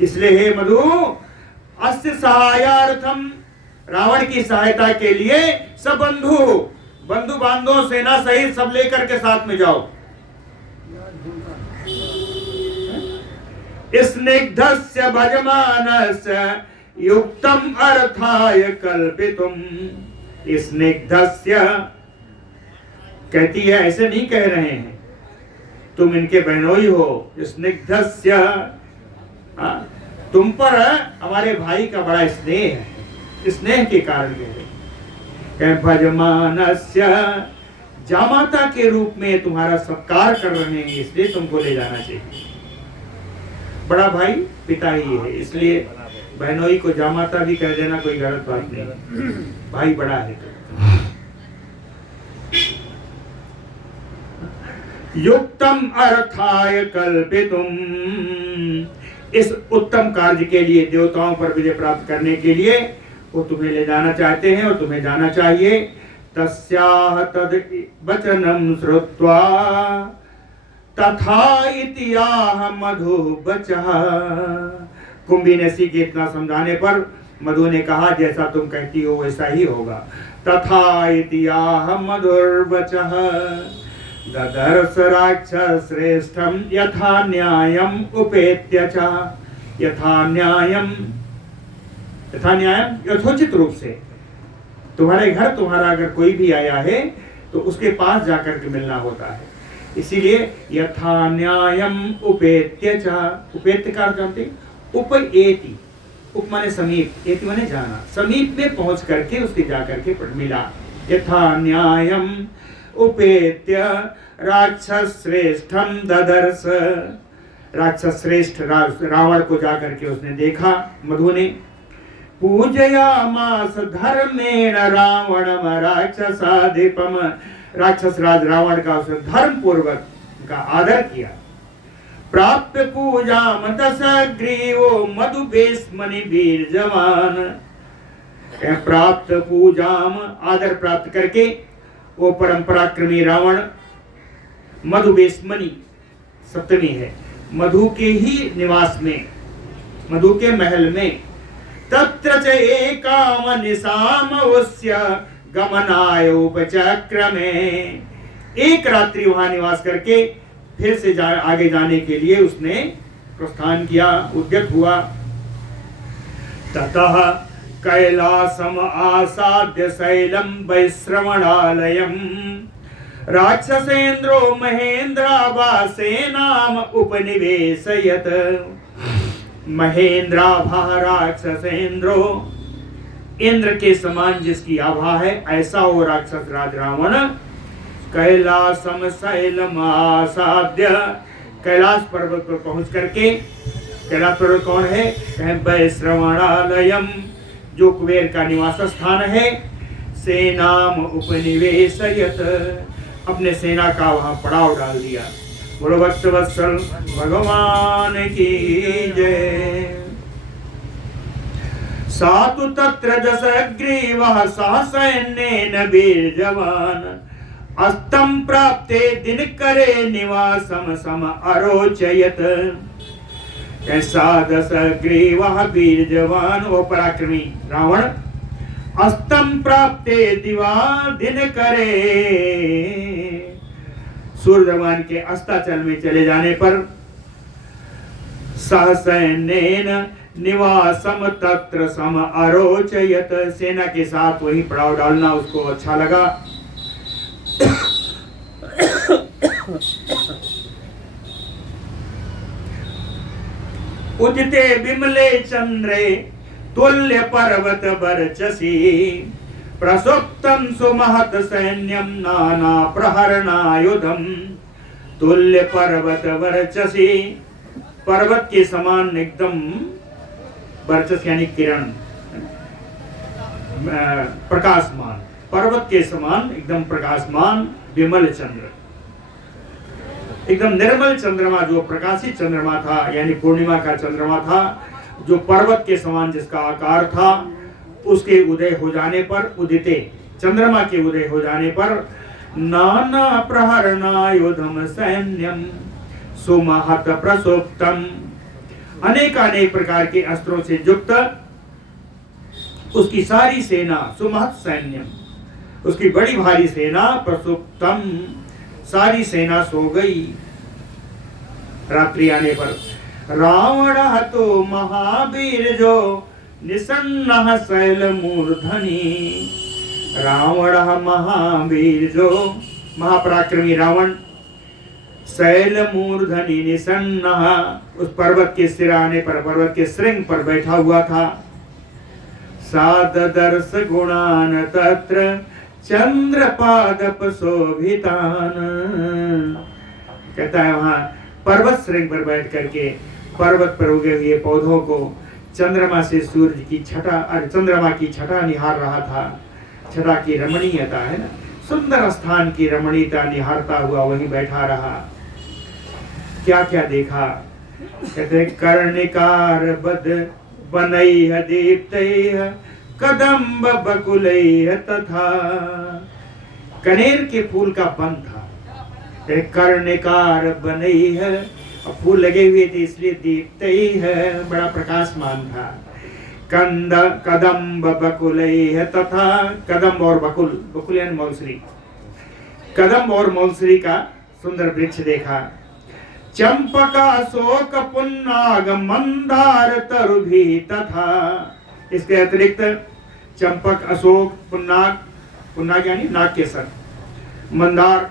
इसलिए हे मधु अस्य सहायार्थम, रावण की सहायता के लिए सबंधु, बंधु बांधव सेना सहित सब लेकर के साथ में जाओ। स्निग्धस्य भजमानस्य युक्तम अर्थाय कल्पितुम, स्निग्धस्य कहती है ऐसे नहीं कह रहे हैं, तुम इनके बहनोई हो। स्निग्धस्य, तुम पर हमारे भाई का बड़ा स्नेह है, स्नेह के कारण कह भजमानस्य, जामाता के रूप में तुम्हारा सत्कार कर रहे हैं, इसलिए तुमको ले जाना चाहिए। बड़ा भाई पिता ही है, इसलिए बहनोई को जामाता भी कह देना कोई गलत बात नहीं, भाई बड़ा है तो। युक्तम अर्थाय कल्पितुम, इस उत्तम कार्य के लिए, देवताओं पर विजय प्राप्त करने के लिए वो तुम्हें ले जाना चाहते हैं और तुम्हें जाना चाहिए। तस्याह तद वचनम श्रुत्वा तथा इतियाह मधु बचः, कुंभीनसी के इतना समझाने पर मधु ने कहा जैसा तुम कहती हो वैसा ही होगा। तथा इतियाह मधुर्वचः ददर्श राक्षस श्रेष्ठम यथा न्यायम उपेत्य च, यथा न्यायम यथोचित रूप से, तुम्हारे घर तुम्हारा अगर कोई भी आया है तो उसके पास जाकर के मिलना होता है, इसीलिए यथा न्यायम उपेत्य च, उपेत्य का जानते, उपएति, उप माने समीप, एति माने जाना, समीप में पहुंच करके उसके जाकर के मिला। यथा न्यायम उपेत्य राक्षस श्रेष्ठम ददर्श, राक्षस श्रेष्ठ रावण को जाकर के उसने देखा मधु ने। पूजयामास धर्मेण रावणम राक्षसाधिपम, राक्षस राज रावण का उसने धर्म पूर्वक का आदर किया। प्राप्य पूजाम दश ग्रीवो मधुबेस्मनि वीर जवान, प्राप्त पूजाम आदर प्राप्त करके वो परम पराक्रमी रावण मधुबेस्मनि, सप्तमी है, मधु के ही निवास में, मधु के महल में, तत्र च एकाम निशामवस्य गमनाय उपचक्रमे, एक रात्रि वहां निवास करके फिर से आगे जाने के लिए उसने प्रस्थान किया, उद्यत हुआ। ततः कैलासम आसाद्य शैलम वैश्रवणालयम राक्षसेन्द्रो महेन्द्रावासे नाम उपनिवेशयत, महेंद्राभा राक्षसेंद्रो, इंद्र के समान जिसकी आभा है ऐसा वो राक्षस राज रावण कैलासम शैलमासाद्य, कैलाश पर्वत पर पहुंच करके, कैलाश पर्वत कौन है? वैश्रवणालयम, जो कुबेर का निवास स्थान है, सेनाम उपनिवेशयत, अपने सेना का वहां पड़ाव डाल दिया। बोलो भक्तवत्सल भगवान की जय। सातु तत्र दशग्रीवः सह सैन्येन वीरजवान, अस्तम प्राप्ते दिनकरे निवासम सम अरोचयत। ऐसा दशग्रीवः वीरजवान, वो पराक्रमी रावण, अस्तम प्राप्ते दिनकरे, सूर्य भगवान के अस्ताचल में चले जाने पर, सहसैन्येन निवासम तत्र सम अरोचयत, सेना के साथ वही पड़ाव डालना उसको अच्छा लगा। उदिते विमले चंद्रे तुल्य पर्वत वर्चसी, प्रसुप्तम सुमहत सैन्यम नाना प्रहरणायुधम, तुल्य पर्वत वर्चसी, पर्वत के समान एकदम, वर्चस यानी किरण, प्रकाशमान, पर्वत के समान एकदम प्रकाशमान विमल चंद्र, एकदम निर्मल चंद्रमा, जो प्रकाशित चंद्रमा था यानी पूर्णिमा का चंद्रमा था, जो पर्वत के समान जिसका आकार था, उसके उदय हो जाने पर, उदिते चंद्रमा के उदय हो जाने पर, नाना प्रहरणायुधम सैन्यम सुमहत प्रसुप्तम, अनेक प्रकार के अस्त्रों से युक्त उसकी सारी सेना, सुमहत सैन्यम, उसकी बड़ी भारी सेना, प्रसुप्तम, सारी सेना सो गई। रात्रि आने पर रावण तो महावीर जो निसन्नः शैल मूर्धनि, रावण महावीर जो, महापराक्रमी रावण, शैल मूर्धनि निसन्नः, उस पर्वत के सिराने पर, पर्वत के श्रृंग पर बैठा हुआ था। साददर्श गुणान तत्र चंद्रपादप शोभितान, कहता है वहां पर्वत श्रृंग पर बैठ करके पर्वत पर उगे हुए पौधों को चंद्रमा से सूर्य की छटा, चंद्रमा की छटा निहार रहा था। छटा की रमणीयता है ना, सुंदर स्थान की रमणीयता निहारता हुआ वहीं बैठा रहा। क्या क्या देखा? कहते कर्णिकार बद बनैह दीप्तैह कदम्ब बकुलैह तथा, कनेर के फूल का वन था, कर्णिकार बनैह, फूल लगे हुए थे इसलिए दीप्तैह, बड़ा प्रकाशमान था। कंद कदम्ब बकुलैह तथा, कदम्ब और बकुल, बकुल यानी मौलसरी, कदम्ब और मौलसरी का सुंदर वृक्ष देखा। चंपका अशोक पुन्नाग मंदार तरुभी तथा, इसके अतिरिक्त चंपक, अशोक, पुन्नाग, पुन्नाग यानी नाग के सर, मंदार,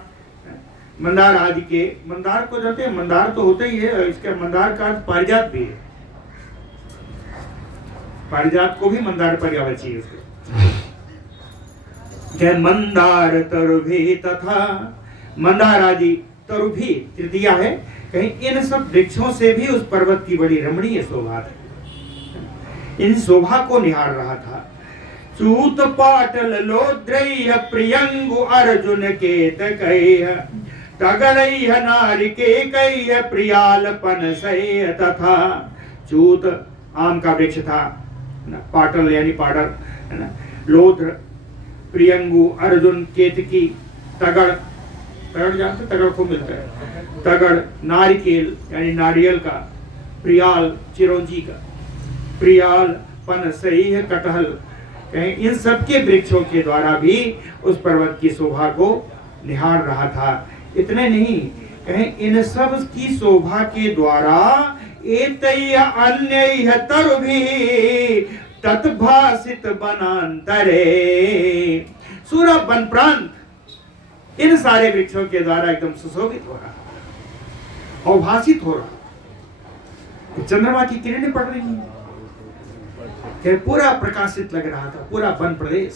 मंदार आदि के, मंदार को जानते हैं, मंदार तो होता ही है, इसका मंदार का अर्थ पारिजात भी है, पारिजात को भी मंदार पर्यायवाची है उसके। मंदार तरुभी तथा, मंदार आदि, तरुभी तृतीया है, कहीं इन सब वृक्षों से भी उस पर्वत की बड़ी रमणीय शोभा थी, इन शोभा को निहार रहा था। चूत पाटल लोद्रैह प्रियंगु अर्जुन केतकैह, तगड़ैह नारिकेकैह प्रियालपन सैह तथा, चूत आम का वृक्ष था, पाटल यानी पाडर है ना, लोद्र, प्रियंगु, अर्जुन, केतकी, तगड़, तगड़ जानते, तगड़ खूब मिलता है, तगड़, नारिकेल यानी नारियल का, प्रियाल चिरौंजी का, प्रियाल, पन सही कटहल, कहीं इन सब के वृक्षों के द्वारा भी उस पर्वत की शोभा को निहार रहा था। इतने नहीं, कहीं इन सब की शोभा के द्वारा एतैः अन्यैः तरुभिः तद्भासित वनांतरे, सूरा वन प्रांत इन सारे वृक्षों के द्वारा एकदम सुशोभित हो रहा, अवभासित हो रहा। चंद्रमा की किरणें पड़ रही हैं, कि पूरा प्रकाशित लग रहा था पूरा वन प्रदेश।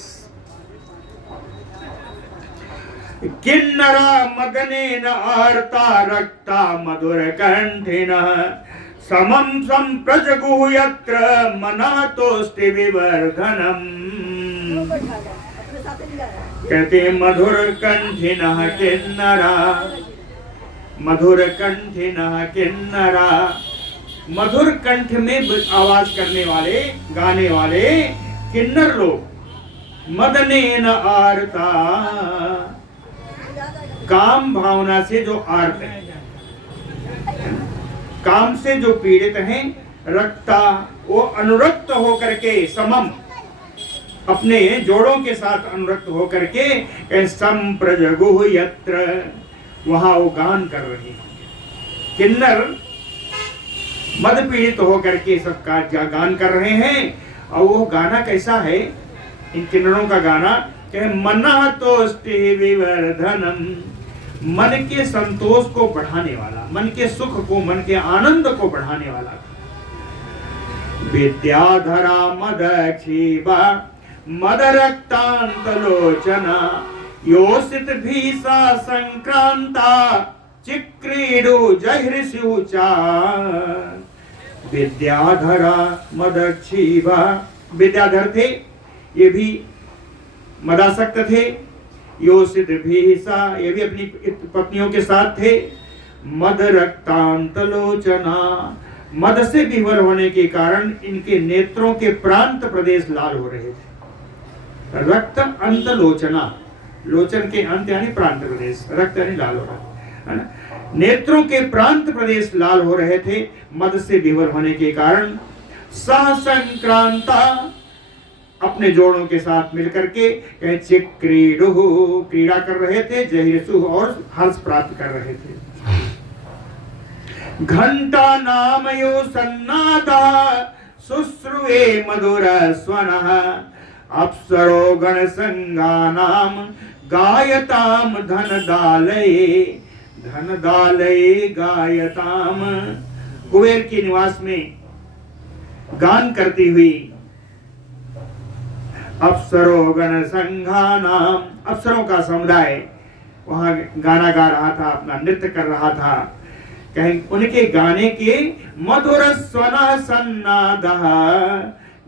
किन्नरा मदनेन आर्ता रक्ता मधुर कंठिन समम संप्रजगु यत्र मनः तोष्टि विवर्धनम। कहते मधुर कंठिनः किन्नरा, मधुर कंठिनः किन्नरा, मधुर कंठ में आवाज करने वाले गाने वाले किन्नर लोग। मदनेन आर्ता, काम भावना से जो आर्त है, काम से जो पीड़ित हैं, रक्ता वो अनुरक्त होकर के, समम अपने जोड़ों के साथ अनुरक्त होकर के, संप्रजगु यत्र वहां वो गान कर रहे हैं। किन्नर मद पीड़ित होकर के सबका गान कर रहे हैं। और वो गाना कैसा है इन किन्नरों का गाना, कि मनः तोष्टि विवर्धनम, मन के संतोष को बढ़ाने वाला, मन के सुख को, मन के आनंद को बढ़ाने वाला। विद्याधरा मदक्षीबा मदरक्तांतलोचना योषित भीषा संक्रांता चिक्रीडु जहृष्युचा। विद्याधरा मदक्षीबा, विद्याधर थे, ये भी मदासक्त थे। योषित भीषा, ये भी अपनी पत्नियों के साथ थे। मद रक्तांतलोचना, मद से विवल होने के कारण इनके नेत्रों के प्रांत प्रदेश लाल हो रहे थे। रक्त अंतलोचना, लोचन के अंत यानी प्रांत प्रदेश, रक्त यानी लाल हो रहा है ना। नेत्रों के प्रांत प्रदेश लाल हो रहे थे मद से विवल होने के कारण। सह संक्रांता, अपने जोड़ों के साथ मिलकर के चिक्रीडु, क्रीड़ा कर रहे थे। जहिरसु, और हर्ष प्राप्त कर रहे थे। घंटा नामयो सन्नादा शुश्रुवे मधुर स्वनः अप्सरो गण संगानाम गायताम धनदालये, धनदालये गायताम। कुबेर के निवास में गान करती हुई अप्सरो गण संघानाम, अप्सरों का समुदाय वहां गाना गा रहा था, अपना नृत्य कर रहा था। कहीं उनके गाने के मधुर स्वन सन्नादः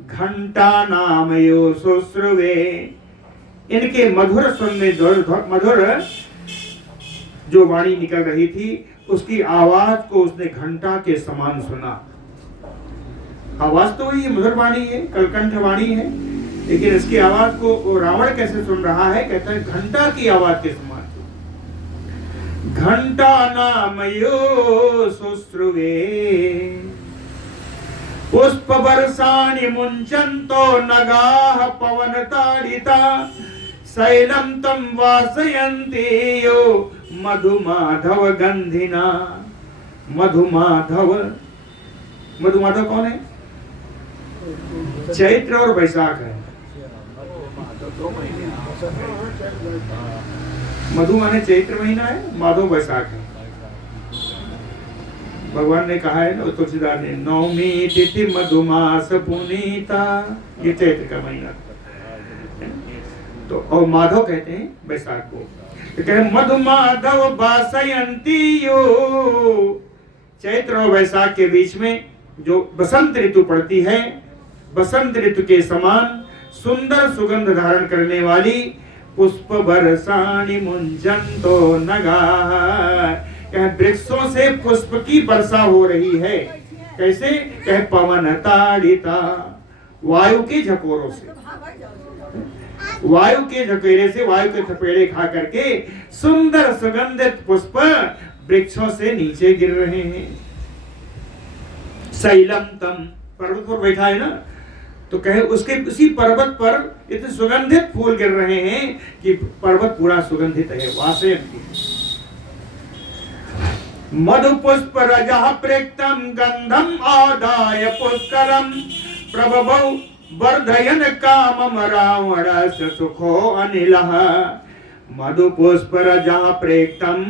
घंटा नामयो शुश्रुवे, इनके मधुर स्वर में मधुर जो वाणी निकल रही थी उसकी आवाज को उसने घंटा के समान सुना। आवाज तो वही मधुर वाणी है, कलकंठ वाणी है, लेकिन इसकी आवाज को रावण कैसे सुन रहा है, कहता है घंटा की आवाज के समान। घंटा नामयो शुश्रुवे पुष्प वर्षाणि मुंचन्तो नगाः पवन ताड़िता शैलम तम वासयन्ति यो मधुमाधव गंधिना। मधुमाधव, मधुमाधव कौन है? चैत्र और वैशाख है। मधु माने चैत्र महीना है, माधव वैशाख है। भगवान ने कहा है ना तुलसीदास ने, नवमी तिथि मधुमास पुनीता, ये चैत्र का महीना। तो और माधव कहते हैं वैशाख को। तो कहे मधुमाधव बासयंती यो, चैत्र और वैशाख के बीच में जो बसंत ऋतु पड़ती है, बसंत ऋतु के समान सुंदर सुगंध धारण करने वाली पुष्प वर्षाणि मुंजन्तो नगाः, वृक्षों से पुष्प की वर्षा हो रही है। कैसे? कहे पवन ताड़िता, वायु के झकोरों से, वायु के झकेरे से, वायु के थपेड़े खा करके सुंदर सुगंधित पुष्प वृक्षों से नीचे गिर रहे हैं। शैलम तम, पर्वत पर बैठा है ना, तो कहे उसके उसी पर्वत पर इतने सुगंधित फूल गिर रहे हैं कि पर्वत पूरा सुगंधित है। वासयन्ति मधुपुष्प रजः प्रेक्तम गंधम आदाय पुष्करम प्रभवौ वर्धयन कामम रावण सुखो अनिलः। मधुपुष्प रजः प्रेक्तम,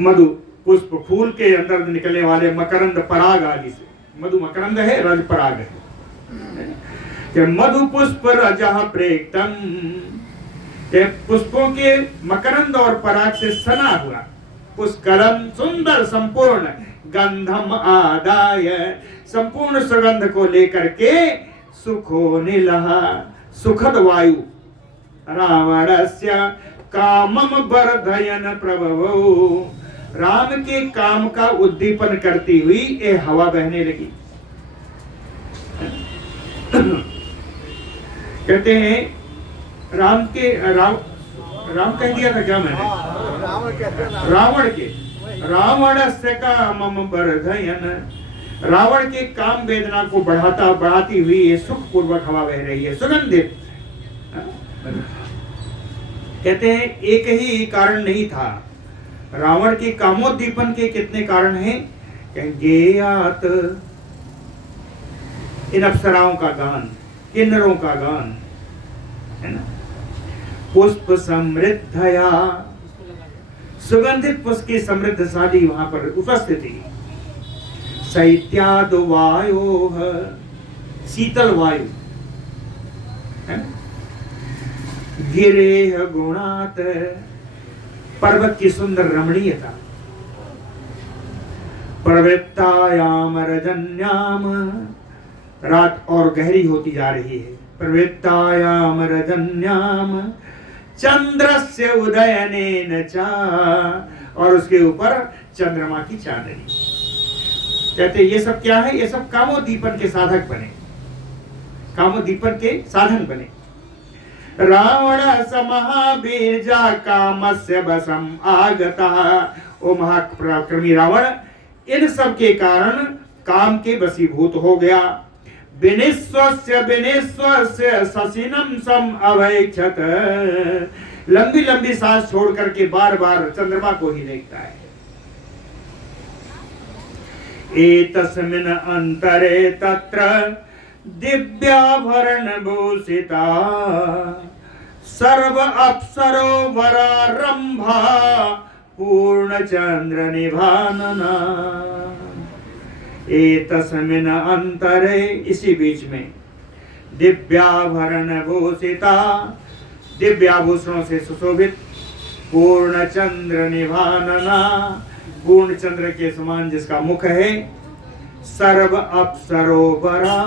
मधु पुष्प फूल के अंदर निकलने वाले मकरंद पराग आदि से, मधु मकरंद है, रज पराग है कि मधु पुष्प रजः प्रेक्तम, के पुष्पों के मकरंद और पराग से सना हुआ पुष्करम सुंदर संपूर्ण गंधम आदाय, संपूर्ण सुगंध को लेकर के सुखो निलह सुखद वायु रावणस्य कामम वर्धयन प्रभवो, राम के काम का उद्दीपन करती हुई ये हवा बहने लगी। कहते हैं राम कह दिया था क्या मैंने, रावण से कामम वर्धयन, रावण के काम वेदना को बढ़ाती हुई ये सुख पूर्वक हवा बह रही है, सुगंधित। कहते हैं एक ही कारण नहीं था, रावण के कामोद्दीपन के कितने कारण हैं। गेयात, इन अप्सराओं का गान, किन्नरों का गान है ना। पुष्प समृद्धया, सुगंधित पुष्प की समृद्धशाली वहां पर उपस्थिति। शैत्याद वायो, शीतल वायु है ना। गिरेह गुणात, पर्वत की सुंदर रमणीयता। प्रवृत्तायाम रजन्याम, रात और गहरी होती जा रही है। प्रवृत्तायाम रजन्याम चंद्रस्य उदयनेन चा, और उसके ऊपर चंद्रमा की चांदनी। कहते ये सब क्या है, ये सब कामोद्दीपन के साधक बने, कामोद्दीपन के साधन बने। रावण समहाबीजा कामस्य बसम आगता, ओ महापराक्रमी रावण इन सब के कारण काम के वशीभूत हो गया। विनिस्वस्य ससीनम सम अवैक्षत, लंबी लंबी सांस छोड़ करके बार बार चंद्रमा को ही देखता है। एतस्मिन् अंतरे तत्र दिव्याभरण भूषिता, सर्व अप्सरो वरारंभा पूर्ण चंद्र निभानना। एतस्मिन् अंतरे, इसी बीच में, दिव्याभरण भूषिता, दिव्याभूषणों से सुशोभित, पूर्ण चंद्र निभानना, पूर्ण चंद्र के समान जिसका मुख है। सर्व अप्सरो वरा,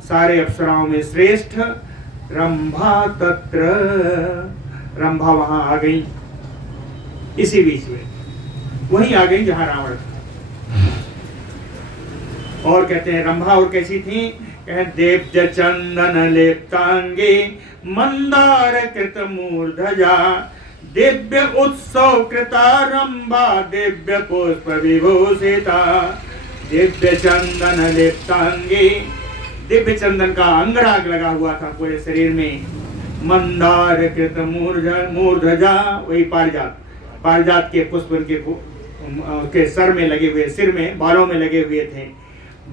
सारे अप्सराओं में श्रेष्ठ। रंभा तत्र, रंभा वहां आ गई, इसी बीच में वहीं आ गई जहां रावण था। और कहते हैं रंभा और कैसी थी, देव्य चंदन लेप्तांगे मंदार कृत मूर्धजा, दिव्य उत्सव कृता रंभा दिव्य पुष्प विभूषिता। दिव्य चंदन लेप्तांगे, दिव्य चंदन का अंगराग लगा हुआ था पूरे शरीर में। मंदार कृत मूर्धजा, वही पारिजात, पारिजात के पुष्प उनके सर में लगे हुए, सिर में, बालों में लगे हुए थे।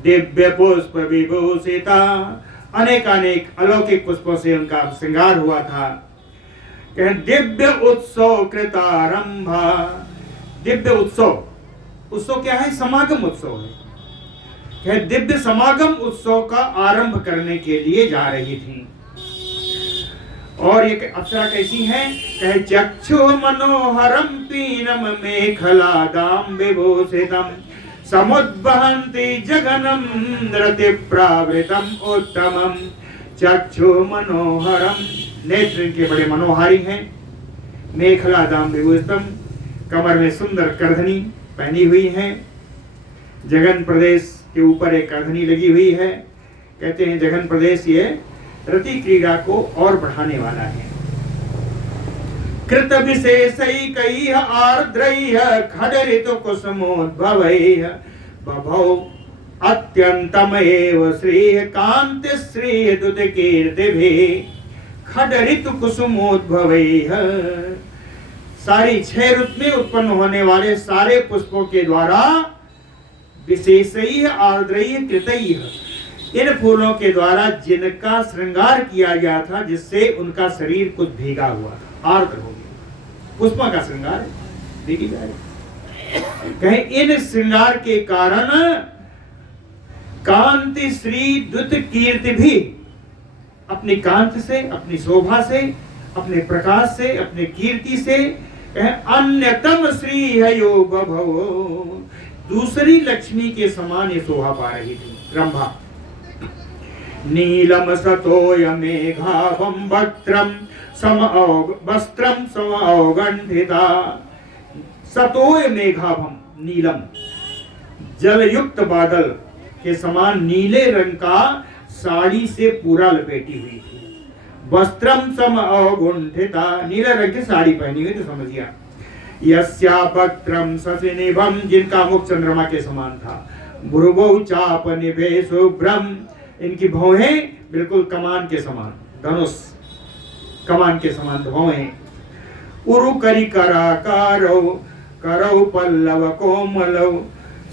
दिव्य पुष्प विभूषिता, अनेक अनेक अलौकिक पुष्पों से उनका श्रृंगार हुआ था। दिव्य उत्सव कृतारंभा, दिव्य उत्सव, उत्सव क्या है, समागम उत्सव है। दिव्य समागम उत्सव का आरंभ करने के लिए जा रही थी। और ये अप्सरा कैसी है, कहे चक्षु मनोहरम पीनम मेखलादाम विभूषितम समुद्वहन्ति जगनम नृत्य प्रावृतम उत्तमम। चक्षु मनोहरम, नेत्र इनके बड़े मनोहारी हैं। मेखलादाम विभूषितम, कमर में सुंदर करधनी पहनी हुई है। जगन प्रदेश के ऊपर एक करधनी लगी हुई है। कहते हैं जगन प्रदेश ये रति क्रीड़ा को और बढ़ाने वाला है। कृत विशेषैकैः आर्द्रैः खडरित कुसुमोद्भवैः बभौ अत्यंतमेव श्रीः कांति श्रीः दुत कीर्तिभिः खडरित कुसुमोद्भवैः। सारी 6 ऋतु में उत्पन्न होने वाले सारे पुष्पों के द्वारा विशेषैः आर्द्रैः कृतैः, इन फूलों के द्वारा जिनका श्रृंगार किया गया था, जिससे उनका शरीर कुछ भीगा हुआ था, आर्द्र हो गया। पुष्पों का श्रृंगार देखी जा रही। कहे इन श्रृंगार के कारण कांति श्री द्युत कीर्ति भी अपनी कांति से, अपनी शोभा से, अपने प्रकाश से, अपने कीर्ति से अन्यतम श्री है योग भवो, दूसरी लक्ष्मी के समान ये शोभा पा रही थी रंभा। नीलम सतोय मेघावम वस्त्रम समअवगंठिता। सतोय मेघाभम, नीलम जलयुक्त बादल के समान नीले रंग का साड़ी से पूरा लपेटी हुई थी। वस्त्रम समअवगुंठिता, नीले रंग की साड़ी पहनी हुई, तो समझिए यस्या वक्त्रम शशिनिभम, जिनका मुख चंद्रमा के समान था। भ्रुवौ चाप निभे शुभ्रम, इनकी भौहें बिल्कुल कमान के समान, धनुष कमान के समान भौहें। उरु करी कराकारो करौ पल्लव कोमलौ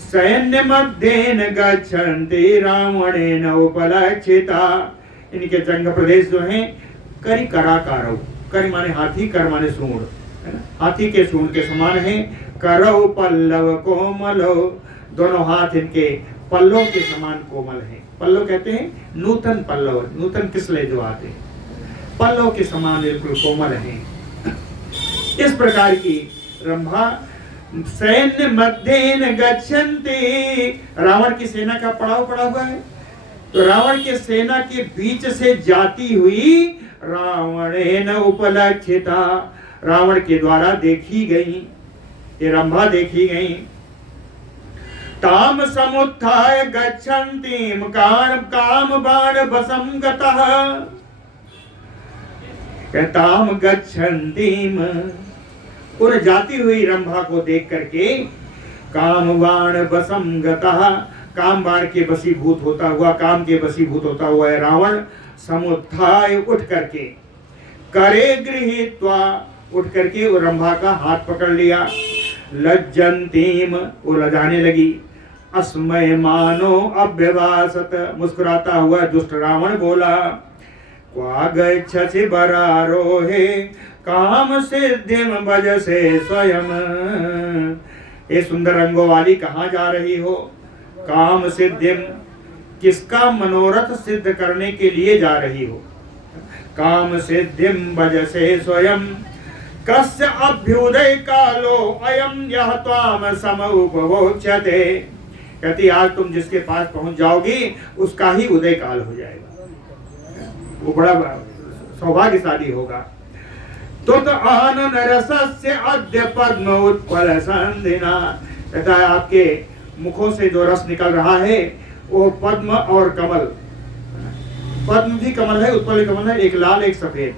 सैन्य मध्येन गच्छन्ति रावणेन उपलक्षिता। इनके जंग प्रदेश जो हैं करी कराकारो, करी माने हाथी, कर माने सूंड, है ना, हाथी के सूंड के समान है। करौ पल्लव कोमलौ, दोनों हाथ इनके पल्लों के समान कोमल हैं। पल्लव कहते हैं नूतन पल्लव, नूतन किसले जो आते हैं, पल्लव के समान बिल्कुल कोमल हैं। इस प्रकार की रंभा सैन्य मध्येन गच्छन्ति, रावण की सेना का पड़ाव पड़ा हुआ है, तो रावण के सेना के बीच से जाती हुई रावणेन उपलक्षिता, रावण के द्वारा देखी गई, ये रंभा देखी गई। ताम समुत्थाय गच्छन्तीम काम बाण वशं गतः, ताम गच्छन्तीम, उन जाती हुई रंभा को देख करके काम बाण वशं गतः, काम बाण के वशीभूत होता हुआ, काम के वशीभूत होता हुआ है रावण। समुत्थाय, उठ करके, करे गृहीत्वा, उठ करके वो रंभा का हाथ पकड़ लिया। लज्जन्तीम, वो लजाने लगी। अस्मय मानो अभ्यवासत, मुस्कुराता हुआ दुष्ट रावण बोला, क्वा गच्छसि बरारोहे काम सिद्धिम भजसे स्वयं। ये सुंदर रंगों वाली कहाँ जा रही हो? काम सिद्धिम, किसका मनोरथ सिद्ध करने के लिए जा रही हो? काम सिद्धिम भजसे स्वयं कस्य अभ्युदय कालो अयम यह त्वाम समुपवोच्यते। कहती आज तुम जिसके पास पहुंच जाओगी उसका ही उदय काल हो जाएगा, वो बड़ा सौभाग्यशाली होगा। तो आनन रसस्य अद्य पद्म उत्पल संधिना, कहता है आपके मुखों से जो रस निकल रहा है वो पद्म और कमल, पद्म भी कमल है, उत्पल कमल है, एक लाल एक सफेद,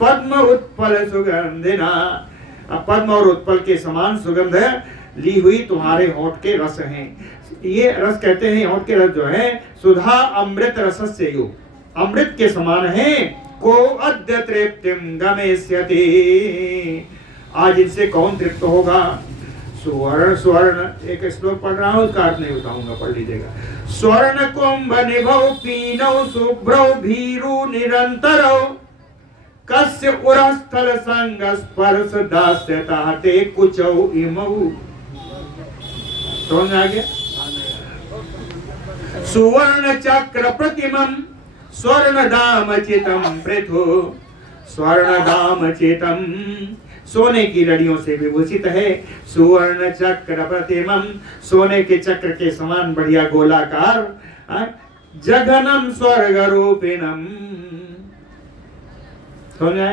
पद्म उत्पल सुगंधिना, पद्म और उत्पल के समान सुगंध ली हुई तुम्हारे होठ के रस हैं। ये रस कहते हैं, होठ के रस जो है सुधा अमृत रसस्य युग, अमृत के समान है। को अद्य तृप्तिम गमेष्यति, आज इनसे कौन तृप्त होगा? सुवर्ण स्वर्ण, एक श्लोक पढ़ रहा हूँ, उसका अर्थ नहीं बताऊंगा, पढ़ लीजिएगा। स्वर्ण कुंभ निभौ पीनौ शुभ्रौ भीरु निरंतरौ कस्य उरस्थल संग स्पर्श दास्यता ते कुचौ इमौ। समझ आ गया? सुवर्ण चक्र प्रतिमं स्वर्ण दाम चितम पृथु, स्वर्ण दाम चितम, सोने की लड़ियों से विभूषित है। सुवर्ण चक्र प्रतिमं, सोने के चक्र के समान बढ़िया गोलाकार। जघनम स्वर्ग रूपिणम, समझ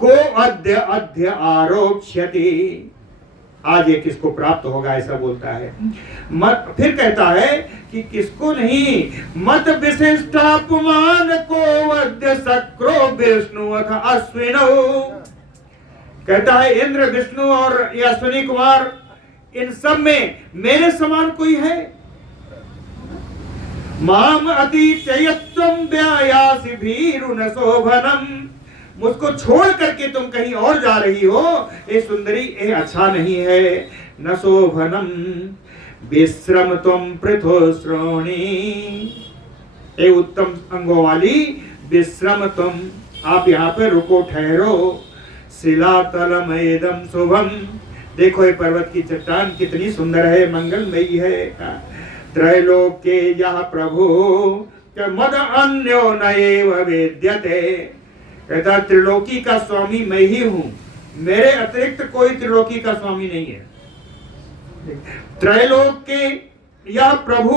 को अद्य अद्य आरोक्ष्यति, आज ये किसको प्राप्त होगा ऐसा बोलता है। मत फिर कहता है कि किसको नहीं, मत विशिष्टापमान को अद्य सक्रो विष्णु अथ अश्विनो, कहता है इंद्र विष्णु और ये अश्विनी कुमार, इन सब में मेरे समान कोई है? माम अतिचयत्वं व्यायासि भीरुन शोभनम, मुझको छोड़ करके तुम कहीं और जा रही हो, ये सुंदरी ये अच्छा नहीं है। न शोभनम विश्रम तुम पृथो श्रोणी, ये उत्तम अंगों वाली विश्रम तुम, आप यहाँ पे रुको ठहरो। शिलातलम एदम शुभम, देखो ये पर्वत की चट्टान कितनी सुंदर है, मंगलमयी है। त्रैलोक्य यह प्रभु मद अन्यो नएव वेद्यते। कहता त्रिलोकी का स्वामी मैं ही हूं, मेरे अतिरिक्त कोई त्रिलोकी का स्वामी नहीं है। त्रैलोक्य यह प्रभु,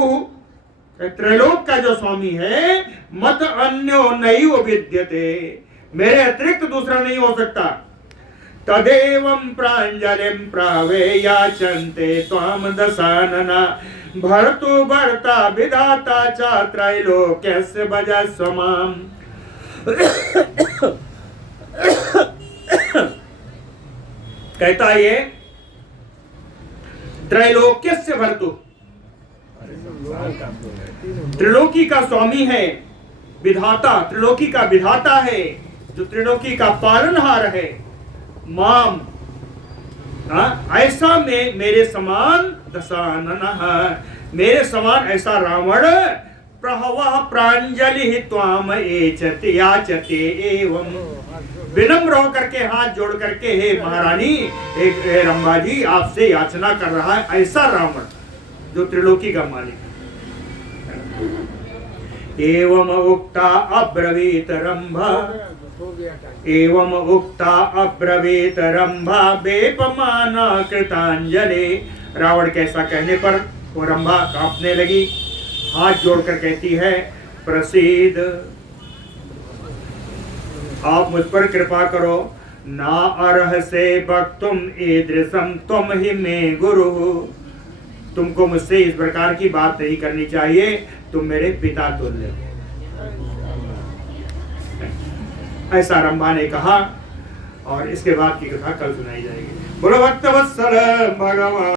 त्रैलोक का जो स्वामी है, मत अन्यो नैव विद्यते, मेरे अतिरिक्त दूसरा नहीं हो सकता। तदेवं प्रांजलिं प्रावेयाचन्ते त्वां दशानना भर्तु भर्ता विधाता च त्रैलोक्यस्य भजस्व माम्। कहता ये त्रैलोक्यस्य भर्तु, त्रिलोकी का स्वामी है, विधाता, त्रिलोकी का विधाता है, जो त्रिलोकी का पालनहार है। माम, ऐसा में मेरे समान दशाननः, मेरे समान ऐसा रावण प्रहवः प्रांजलि त्वाम एचते याचते एवं, विनम्र होकर के हाथ जोड़ करके हे महारानी, हे रंभा जी आपसे याचना कर रहा है, ऐसा रावण जो त्रिलोकी का मालिक। एवं उक्ता अब्रवीत रंभा, एवं उक्ता अब्रवीत रंभा बेपमाना कृतांजलि। रावण के ऐसा कहने पर वो रंभा कांपने लगी, हाथ जोड़कर कहती है प्रसीद, आप मुझ पर कृपा करो। ना अर्ह से भक्तुम ईदृशम तुम ही में गुरु, तुमको मुझसे इस प्रकार की बात नहीं करनी चाहिए, तुम मेरे पिता तुल्य हो। ऐसा रंभा ने कहा और इसके बाद की कथा कल सुनाई जाएगी। बोलो भक्तवत्सल भगवान।